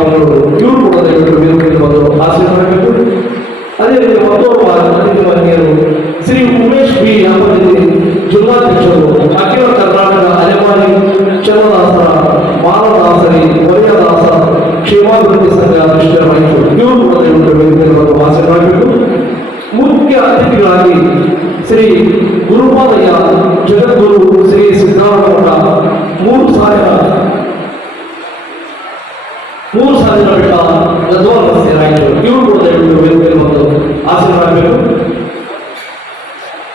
ಬೆಂಗಳೂರು ಇವರು ಕೂಡ ದಯವಿಟ್ಟು ವೇದಿಕೆಗೆ ಬಂದು ಭಾಷಣ ಮಾಡಬೇಕು. ಅದೇ ರೀತಿ ಮತ್ತೋರ್ವ ಅತಿಥಿ ಮಹಿಳೆಯರು ಶ್ರೀ ಉಮೇಶ್ ಬಿ ಯಾಮತಿ ಜಿಲ್ಲಾಧ್ಯಕ್ಷರು ಅಖಿಲ ಕರ್ನಾಟಕ ಅಲೆಮಾರಿ ಚನ್ನದಾಸರ ಮಾನದಾಸರಿ ವಲಯದಾಸ ಕ್ಷೇಮಾಭಿವೃದ್ಧಿ ಸಂಘ ಮಿಸ್ಟರ್ ಮೈಸೂರು ಇವರು ಕೂಡ ದಯವಿಟ್ಟು ವೇದಿಕೆಗೆ ಬಂದು ಭಾಷಣ ಮಾಡಬೇಕು. ಮುಖ್ಯ ಅತಿಥಿಗಳಾಗಿ ಶ್ರೀ ಗುರುಪಾದಯ್ಯ ಜಗದ್ಗುರು ಶ್ರೀ ಸಿದ್ಧಾರೂಢ 3,000 ಬೆಟ್ಟ ಗದ್ವಾಲ್ ರಸ್ತೆ ರಾಯಚೂರು ಇವರು ಕೂಡ ದಯವಿಟ್ಟು ವೇದಿಕೆಗೆ ಬಂದು ಆಸೀನ ಮಾಡಬೇಕು.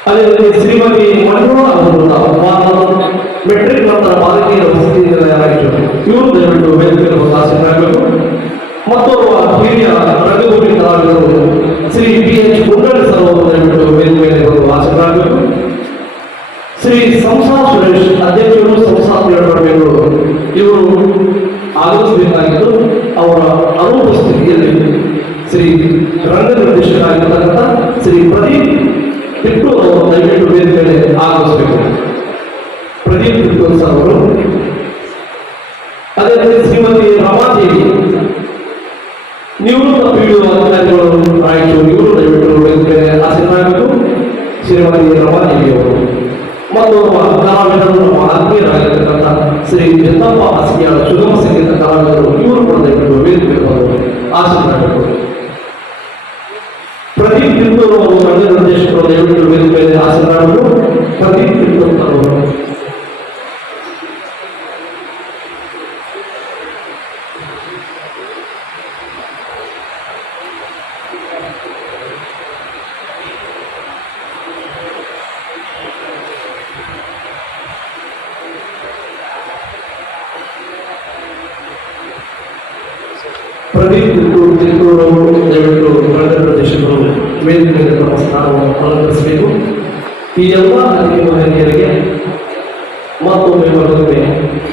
ಅದೇ ರೀತಿ ಶ್ರೀಮತಿ ಮನೋಹರ ಅವರು ಮೆಟ್ರಿಕ್ ನಂತರ ಬಾಲಕಿಯರ ವಸತಿ ನಿಲಯ ರಾಯಚೂರು ಇವರು ದಯವಿಟ್ಟು ವೇದಿಕೆಗೆ ಬಂದು ಆಸೀನ ಮಾಡಬೇಕು. ಮತ್ತೋರ್ವ ಹಿರಿಯ ರಂಗಭೂಮಿ ಕಲಾವಿದರು ಶ್ರೀ PH ಗುಂಡಳ್ಳಿ ಸರ್ ಅವರು ದಯವಿಟ್ಟು ವೇದಿಕೆಗೆ ಬಂದು ಆಸೀನ ಮಾಡಬೇಕು. ಶ್ರೀ ಸಂಸಾ ಸುರೇಶ್ ಅಧ್ಯಕ್ಷರು ಸಂಸಾ ಥಿಯೇಟರ್ ಬೆಂಗಳೂರು ಇವರು ಆಗಮಿಸಬೇಕಾಗಿದ್ದು ಅವರ ಅನುಪಸ್ಥಿತಿಯಲ್ಲಿ ಶ್ರೀ ರಂಗ ನಿರ್ದೇಶಕರಾಗಿರ್ತಕ್ಕಂಥ ಶ್ರೀ ಪ್ರದೀಪ್ ತಿಟ್ಟೂರ್ ಅವರು ದಯವಿಟ್ಟು ವೇದಿಕೆಗೆ ಆಗಮಿಸಬೇಕು. ಪ್ರದೀಪ್ ತಿಟ್ಟೂರ್ ಸರ್ ಅವರು. ಅದೇ ರೀತಿ ಶ್ರೀಮತಿ ರಮಾದೇವಿ ನಿವೃತ್ತ PDO ಅಧಿಕಾರಿಗಳು ರಾಯಚೂರು ಇವರು ದಯವಿಟ್ಟು ವೇದಿಕೆಗೆ ಆಸೀನ ಆಗಬೇಕು. ಶ್ರೀಮತಿ ರಮಾದೇವಿ ಅವರು ಮತ್ತು ಕಲಾವಿದರು ಆತ್ಮೀಯರಾಗಿರ್ತಕ್ಕಂಥ ಶ್ರೀ ಚಂದಪ್ಪ ಹಾಸಿಗೆಯ ಸುಗಮ ಸಂಗೀತ ಕಲಾವಿದರು ಇವರು ಕೂಡ ದಯವಿಟ್ಟು ವೇದಿಕೆಗೆ ಬಂದು ಆಸೀನ ಆಗಬೇಕು. ಪ್ರದೀಪ್ ತಿಂತೂರು ಅವರು ರಂಗ ನಿರ್ದೇಶಕರು ದಯವಿಟ್ಟು ವೇದಿಕೆಗೆ ಆಸೀನ ಆಗಬೇಕು. ಪ್ರದೀಪ್ ತಿಂತೂರು ಅವರು. ಪ್ರದೀಪ್ ತಿಂತೂರು ದಯವಿಟ್ಟು ರಂಗ ನಿರ್ದೇಶಕರು ವೇದಿಕೆಗೆ ತಮ್ಮ ಸ್ಥಾನವನ್ನು ಅಲಂಕರಿಸಬೇಕು. ಈ ಎಲ್ಲ ಅತಿಥಿ ಮಹಿಳೆಯರಿಗೆ ಮತ್ತೊಮ್ಮೆ ಮತ್ತೊಮ್ಮೆ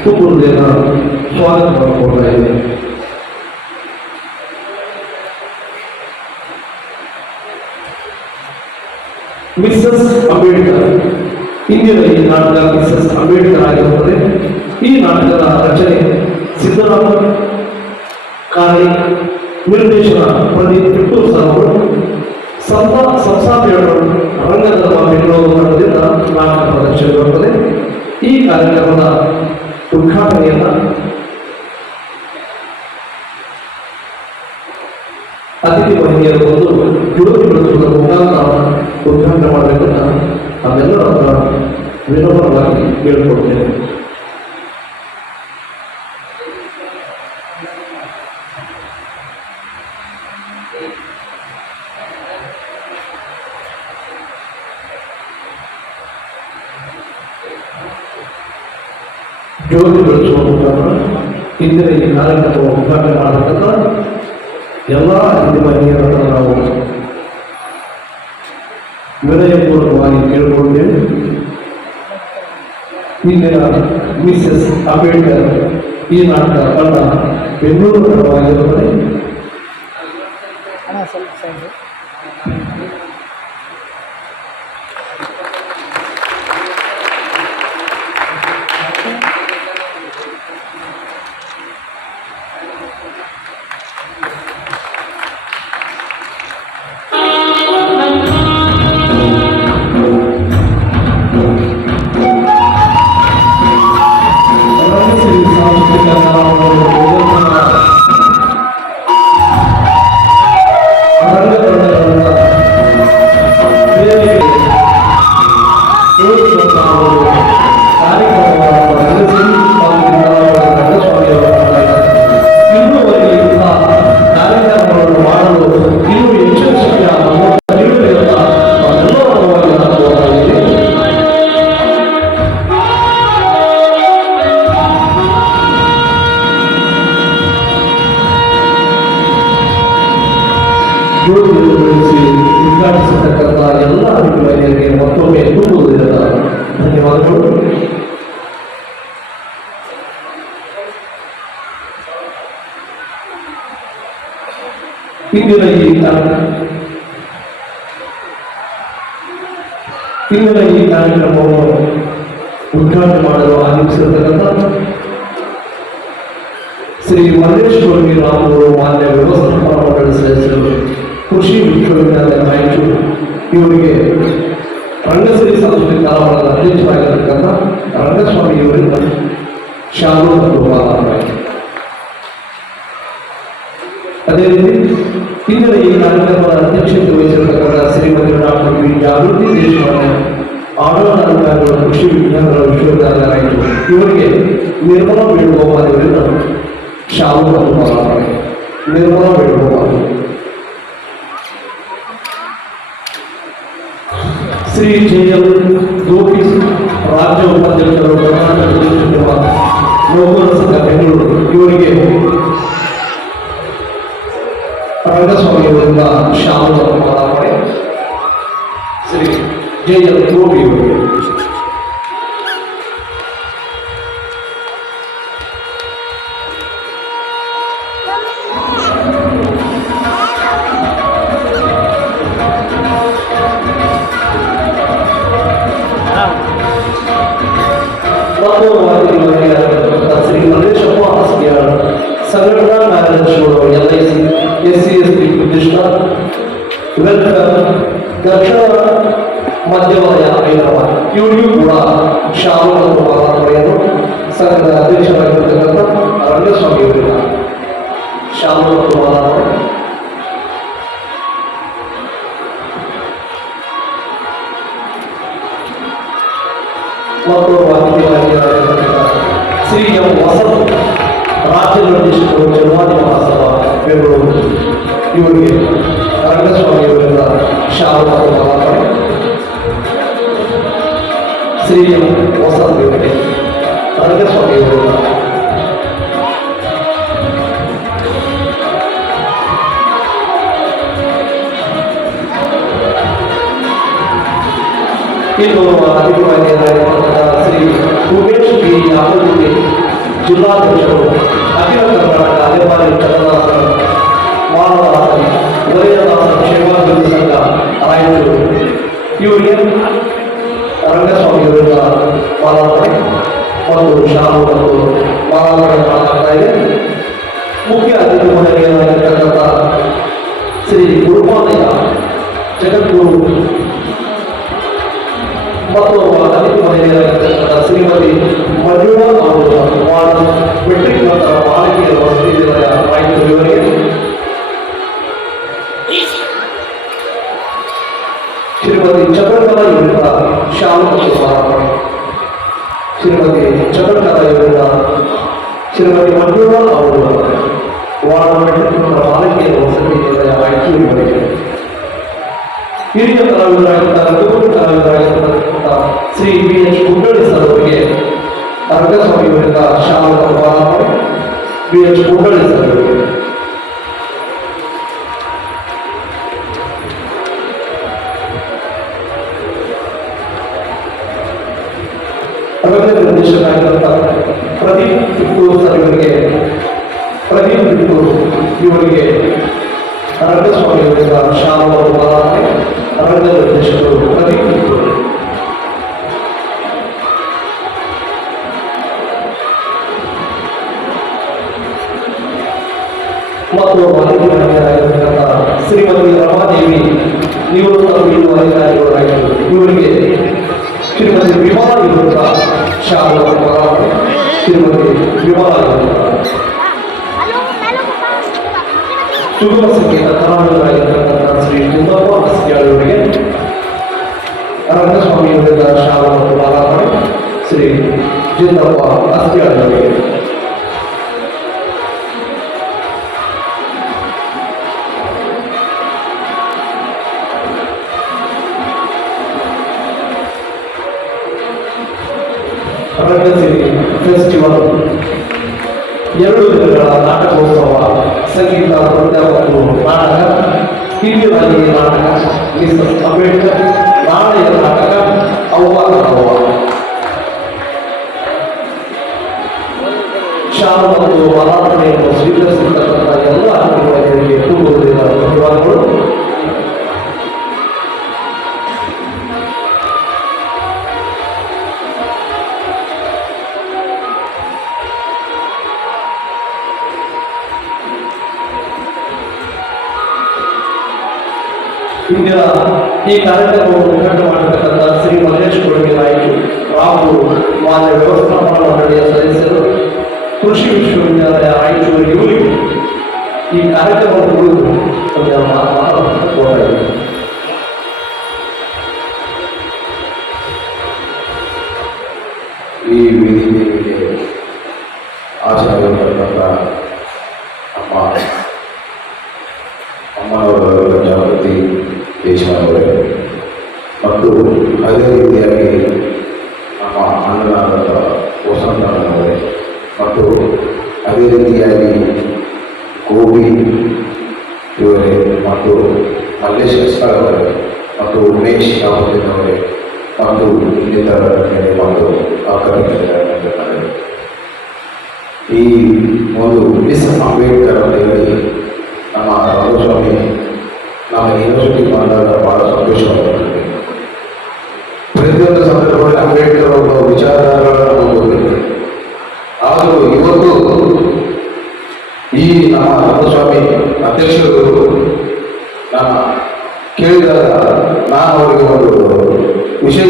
ಕುಟುಂಬದಿಂದ ಸ್ವಾಗತ ಮಾಡಿಕೊಡ್ತಾ ಇದ್ದೇನೆ. ಮಿಸಸ್ ಅಂಬೇಡ್ಕರ್ ಇಂದಿನ ಈ ನಾಟಕ ಮಿಸಸ್ ಅಂಬೇಡ್ಕರ್ ಆಗಿರುತ್ತದೆ. ಈ ನಾಟಕದ ರಚನೆ ಸಿದ್ದರಾಮ ಕಾರ್ಯ ನಿರ್ದೇಶನ ಪ್ರದೀಪ್ ತಿಟ್ಟೂರ್ ಸರ್ ಅವರು. ಸಂಸಾ ಥಿಯೇಟರ್ ರಂಗಧರ್ಮ ಬೆಂಗಳೂರು ತಂಡದಿಂದ ನಾಟಕ ಪ್ರದರ್ಶನಗೊಳ್ಳುತ್ತದೆ. ಈ ಕಾರ್ಯಕ್ರಮದ ಉದ್ಘಾಟನೆಯನ್ನ ಅತಿಥಿ ಮಹಿಳೆಯರು ಒಂದು ಜ್ಯೋತಿ ಬೆಳೆಸುವುದರ ಮುಖಾಂತರ ಉದ್ಘಾಟನೆ ಮಾಡಬೇಕಂತ ಅದೆಲ್ಲರ ವಿನಮ್ರವಾಗಿ ಕೇಳಿಕೊಡ್ತೇನೆ. ಜ್ಯೋತಿ ಬೆಳೆಸುವ ಮುಖಾಂತರ ಇಂದಿನ ಈ ಕಾರ್ಯಕ್ರಮ ಉದ್ಘಾಟನೆ ಮಾಡಬೇಕಂತ ಎಲ್ಲ ಅತಿಥಿ ಮಹಿಳೆಯರನ್ನು ನಾವು ವಿನಯಪೂರ್ವಕವಾಗಿ ಕೇಳಿಕೊಳ್ಳುತ್ತೇವೆ. ಇಂದಿನ ಮಿಸಸ್ ಅಂಬೇಡ್ಕರ್ ಈ ನಾಟಕ ತಂಡ ಬೆಂಗಳೂರು ತಂಡವಾಗಿರುತ್ತದೆ. ಉದ್ಘಾಟಿಸತಕ್ಕಂಥ ಎಲ್ಲ ಅಭಿಪ್ರಾಯಗಳಿಗೆ ಮತ್ತೊಮ್ಮೆ ತುಂಬುವುದಿಲ್ಲ. ಧನ್ಯವಾದಗಳು. ಇಂದಿನ ಈ ಕಾರ್ಯಕ್ರಮವನ್ನು ಉದ್ಘಾಟನೆ ಮಾಡಲು ಆಗಮಿಸಿರತಕ್ಕಂಥ ಶ್ರೀ ಮಲ್ಲೇಶ್ವರಿ ರಾಮರು ಮಾನ್ಯ ವ್ಯವಸ್ಥಾಪನಾ ಮಂಡಳಿ ಸದಸ್ಯರು ಕೃಷಿ ವಿಶ್ವವಿದ್ಯಾಲಯ ರಾಯಚೂರು ಇವರಿಗೆ ರಂಗಸಿರಿ ಸಾಂಸ್ಕೃತಿಕ ಕಲಾವಳದ ಅಧ್ಯಕ್ಷರಾಗಿರ್ತಕ್ಕಂಥ ರಂಗಸ್ವಾಮಿ ಇವರಿಂದ ಶಾಲು ಮತ್ತು ಮಾಲಾರ್ಪಣೆ. ಅದೇ ರೀತಿ ಇಂದಿನ ಈ ಕಾರ್ಯಕ್ರಮದ ಅಧ್ಯಕ್ಷತೆ ವಹಿಸಿರ್ತಕ್ಕಂಥ ಶ್ರೀಮತಿ ಡಾಕ್ಟರ್ ಬಿ ಜಾಗೃತಿ ದೇಶಪಾಂಡೆ ಆಡಳಿತಾಧಿಕಾರಿಗಳು ಕೃಷಿ ವಿಜ್ಞಾನಗಳ ವಿಶ್ವವಿದ್ಯಾಲಯ ರಾಯಚೂರು ಇವರಿಗೆ ನಿರ್ಮಲಾ ವೇಣುಗೋಪಾಲ್ ಇವರಿಂದ ಶಾಲು ಮತ್ತು ಮಾಲಾರ್ಪಣೆ. ನಿರ್ಮಲಾ ವೇಣುಗೋಪಾಲ್. ಶ್ರೀ ಜೆ.ಎಲ್. ಗೋಪೀಸ್ ರಾಜ್ಯ ಉಪಾಧ್ಯಕ್ಷರು ಕರ್ನಾಟಕ ನೌಕರ ಸಂಘ ಬೆಂಗಳೂರು ಇವರಿಗೆ ರಂಗಸ್ವಾಮಿ ಅವರಿಂದ ಶಾಲು ಮತ್ತು ಮಾಲಾರ್ಪಣೆ. ಶ್ರೀ ಜೆ.ಎಲ್. ಗೋಪಿ ಇವರಿಗೆ. ಶ್ರೀ ಮಲ್ಲೇಶಪ್ಪ ಹಾಸ್ಗಿಯಾಳ್ ಸಂಘಟನಾ ಕಾರ್ಯದರ್ಶಿಗಳು LIC SC/ST ಪ್ರತಿಷ್ಠಾ ವೆಲ್ಫೇರ್ ದಕ್ಷಿಣ ಮಧ್ಯವಲಯ ಹೈದರಾಬಾದ್ ಇವರಿಗೂ ಕೂಡ ಶಾಲು ಮತ್ತು ಮಾಲಾರ್ಪಣೆಯನ್ನು ಸಂಘದ ಅಧ್ಯಕ್ಷರಾಗಿರ್ತಕ್ಕಂಥ ರಂಗಸ್ವಾಮಿ ಅವರಿಂದ ಶಾಲು ಮತ್ತು ಮಾಲಾರ್ಪಣೆ. ಮತ್ತು ಶ್ರೀ ಎಂ. ವಸಂತ್ ರಾಜ್ಯ ನಿರ್ದೇಶಕರು ಚಲವಾದಿ ಮಹಾಸಭಾ ಬೆಂಗಳೂರು ಇವರಿಗೆ ರಂಗಸ್ವಾಮಿ ಅವರಿಂದ ಶಾಲು ಮತ್ತು ಮಾಲಾರ್ಪಣೆ. ಶ್ರೀ ಎಂ. ವಸಂತ್ ಇವರಿಗೆ ರಂಗಸ್ವಾಮಿ ಅವರಿಂದ ಇನ್ನು ಅಧಿಕಾರಿಯಾಗಿರ್ತಕ್ಕಂಥ ಶ್ರೀ ಉಮೇಶ್ ಬಿ ಯಾದಗಿರಿ ಜಿಲ್ಲಾಧ್ಯಕ್ಷರು ಅಖಿಲ ಕರ್ನಾಟಕ ಅಲೆಮಾರಿ ಚನ್ನದಾಸರ ಮಾನವದಾಸರಿ ವಲಯದಾಸರ ಕ್ಷೇಮಾಭಿವೃದ್ಧಿ ಸಂಘ ರಾಯಚೂರು ಇವರಿಗೆ ರಂಗಸ್ವಾಮಿ ಅವರಿಂದ ಮಾಲಾರ್ಪಣೆ ಮತ್ತು ಶಾಲು ಮತ್ತು ಮಾಲಾರ್ಪಣೆ ಮಾಡಲಾಗ್ತಾ ಇದೆ. ಮುಖ್ಯ ಅತಿಥಿ ಮಂಡಳಿಯಾಗಿರ್ತಕ್ಕಂಥ ಶ್ರೀ ಗುರುಪಾಲಯ್ಯ ಜಗದ್ಗುರು ಮತ್ತು ಅತಿಥಿ ಮಂಡಳಿಯಾಗಿರ್ತಕ್ಕಂಥ ಶ್ರೀಮತಿ ಮಂಜುಳಾ ಅವರು ಮೆಟ್ರಿಕ್ ನಂತರ ಬಾಲಕಿಯರ ವಸತಿ ನಿಲಯ ರಾಯಚೂರು ಇವರಿಗೆ ಶ್ರೀಮತಿ ಚಂದ್ರಕಲಾ ಇವರಿಂದ ಶಾಲು ಮತ್ತು ಮಾಲಾರ್ಪಣೆ. ಶ್ರೀಮತಿ ಚಂದ್ರಕಲಾ ಇವರಿಂದ ಶ್ರೀಮತಿ ಮಂಜುಳಾ ಅವರು ಮೆಟ್ರಿಕ್ ನಂತರ ಬಾಲಕಿಯರ ವಸತಿ ನಿಲಯ ರಾಯಚೂರು ಇವರಿಗೆ ಹಿರಿಯ ಕಲಾವಿದರಾಗಿರ್ತಕ್ಕಂಥ ಶ್ರೀ BH ಕುಂಡಳಿ ಸರ್ ಅವರಿಗೆ ರಂಗಸ್ವಾಮಿ ಅವರಿಂದ ಶಾಲು ಮತ್ತು ಮಾಲಾರ್ಪಣೆ. BH ಕುಂಡಳಿ ಸರ್ ಅವರಿಗೆ ರವೀಂದ್ರ ನಿರ್ದೇಶಕರಾಗಿರುವಂಥ ಪ್ರದೀಪ್ ಕಿತ್ತೂರು ಸರ್ ಇವರಿಗೆ ಇವರಿಗೆ ರಂಗಸ್ವಾಮಿ ಅವರಿಂದ ಶಾಲು ಮತ್ತು ಮಾಲಾರ್ಪಣೆ. ರಂಗ ನಿರ್ದೇಶಕರು ಪ್ರದೀಪ್ ಕಿತ್ತೂರು. ಮತ್ತು ಅಧಿಕಾರಿಯಾಗಿರ್ತಕ್ಕಂಥ ಶ್ರೀಮತಿ ರಮಾದೇವಿ ನಿವೃತ್ತ ಅಧಿಕಾರಿಗಳು ರಾಯಚೂರು ಇವರಿಗೆ ಶ್ರೀಮತಿ ವಿಮಲಾ ವಿರುದ್ಧ ಶಾಲು ಮತ್ತು ಮಾಲಾರ್ಪಣೆ. ಶ್ರೀಮತಿ ವಿಮಲಾ ವಿರುದ್ಧ ಸುಗಮ ಸಂಗೀತ ಕಲಾವಿದರಾಗಿರ್ತಕ್ಕಂಥ ಶ್ರೀ ಜಿಂದಪ್ಪ ಹಾಸ್ಗಿಯಾಳ್ ಇವರಿಗೆ ರಂಗಸ್ವಾಮಿ ಅವರಿಂದ ಶಾಲು ಮತ್ತು ಮಾಲಾರ್ಪಣೆ. ಶ್ರೀ ಜಿಂದಪ್ಪ ಹಾಸ್ಗಿಯಾಳ್ ಇವರಿಗೆ ರಂಗಸಿರಿ ಫೆಸ್ಟಿವಲ್ 2 ದಿನಗಳ ನಾಟಕೋತ್ಸವ ಸಂಗೀತ ನೃತ್ಯ ಮತ್ತು ನಾಟಕ ಹಿರಿಯರಾಗಿ ನಾಟಕ ಮಿಸಸ್ ಅಂಬೇಡ್ಕರ್ ನಾಳೆಯ ನಾಟಕ ಅವ್ವ ಶಾಲು ಮತ್ತು ಮಾಲಾರ್ಪಣೆಯನ್ನು ಸ್ವೀಕರಿಸಿರ್ತಕ್ಕಂಥ ಎಲ್ಲ ಅತಿಥಿಗಳಿಗೆ ಪೂರ್ವದಿಂದ ಧನ್ಯವಾದಗಳು. ಇಂದಿನ ಈ ಕಾರ್ಯಕ್ರಮವನ್ನು ಉದ್ಘಾಟನೆ ಮಾಡತಕ್ಕಂಥ ಶ್ರೀ ಮಹೇಶ್ ಕೊಡಗಿ ನಾಯ್ಕ ರಾಮು ಮಾನ್ಯ ವ್ಯವಸ್ಥಾಪನಾ ಮಂಡಳಿಯ ಸದಸ್ಯರು, ಕೃಷಿ ವಿಶ್ವವಿದ್ಯಾಲಯ ರಾಯಚೂರು ಇವರಿಗೆ ಈ ಕಾರ್ಯಕ್ರಮವನ್ನು ಕುರಿತು ಮಾತನಾಡಬೇಕಾಗಿದೆ. ಈ ವೇದಿಕೆಗೆ ಆಶಯವಾಗಿರ್ತಕ್ಕಂಥ ಅಮ್ಮನವರ ಜಾಗೃತಿ ದೇಶವರೇ ಮತ್ತು ಅದೇ ರೀತಿಯಾಗಿ ನಮ್ಮ ಅಣ್ಣನಾದಂಥ ವಸಂತನವರೇ ಮತ್ತು ಅದೇ ರೀತಿಯಾಗಿ ಗೋಪಿ ಇವರೇ ಮತ್ತು ಮಲ್ಲೇಶ್ ಅವರೇ ಮತ್ತು ಉಮೇಶ್ ಅವರೇ ಮತ್ತು ಇನ್ನಿತರ ಮತ್ತು ಆಕರ್ಷಿಸಿದ್ದಾರೆ. ಈ ಒಂದು ಮಿಸ್ ಅಂಬೇಡ್ಕರ್ ಅಂತ ಹೇಳಿ ನಮ್ಮ ರಾಮಸ್ವಾಮಿ ನಮ್ಮ ಯೂನಿವರ್ಸಿಟಿ ಬಂದಾಗ ಭಾಳ ಸಂತೋಷವಾಗುತ್ತದೆ. ಪ್ರತಿಯೊಂದು ಸಂದರ್ಭದಲ್ಲಿ ಅಂಬೇಡ್ಕರ್ ಒಬ್ಬ ವಿಚಾರಗಳನ್ನು ಹೋಗಬೇಕು. ಆದರೂ ಇವತ್ತು ಈ ನಮ್ಮ ರಾಮಸ್ವಾಮಿ ಅಧ್ಯಕ್ಷರು ನಾನು ಕೇಳಿದಾಗ ನಾನು ಅವರಿಗೆ ಒಂದು ವಿಷಯ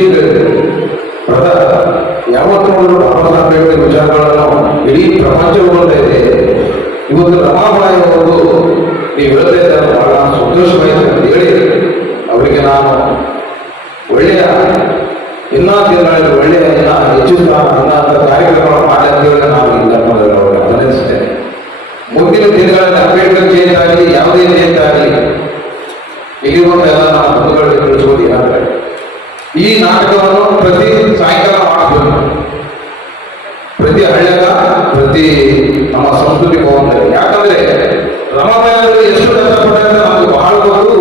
ಯಾವತ್ತೂ ಬಾಬಾ ಸಾಹೇಬ್ ಅಂಬೇಡ್ಕರ್ ವಿಚಾರಗಳನ್ನು ಇಡೀ ಪ್ರಪಂಚ ಹೋಗ್ತಾ ಇದೆ. ಇವತ್ತು ರಮಾಬಾಯಿ ಅವರು ನೀವು ಹೇಳ್ತಾ ಇದ್ದಾರೆ, ಬಹಳ ಸಂತೋಷವಾಯಿತು ಅಂತ ಹೇಳಿ ಅವರಿಗೆ ನಾನು ಒಳ್ಳೆಯ ಇನ್ನೂ ದಿನಗಳಲ್ಲಿ ಒಳ್ಳೆಯ ಇನ್ನೂ ಹೆಚ್ಚು ಅನ್ನೋ ಕಾರ್ಯಕ್ರಮಗಳು ಮಾಡಿ ಅಂತ ಹೇಳಿ ನಾನು ಈ ಧರ್ಮದಲ್ಲಿ ಅವರಿಗೆ ಅಭಿನಂದಿಸ್ತೇನೆ. ಮುಂದಿನ ದಿನಗಳಲ್ಲಿ ಅಂಬೇಡ್ಕರ್ ಜಯಂತಿ ಆಗಲಿ ಯಾವುದೇ ಜಯಂತಿ ಆಗಲಿ ಇಲ್ಲಿರುವಂಥ ಎಲ್ಲ ನಮ್ಮ ಬಂಧುಗಳಿಗೆ ತಿಳಿಸುವುದು ಏನಾದರೆ ಈ ನಾಟಕವನ್ನು ಪ್ರತಿ ಸಾಯಂಕಾಲ ಮಾಡಬೇಕು. ಪ್ರತಿ ಹಳ್ಳ್ಯಾಗ ಪ್ರತಿ ನಮ್ಮ ಸಂಸ್ಕೃತಿ ಭವನದಲ್ಲಿ. ಯಾಕಂದ್ರೆ ರಮಾಬಾಯಿ ಎಷ್ಟು ಕಷ್ಟಪಟ್ಟಾರೆ ನಮಗೆ ಬಹಳ ಗೊತ್ತು.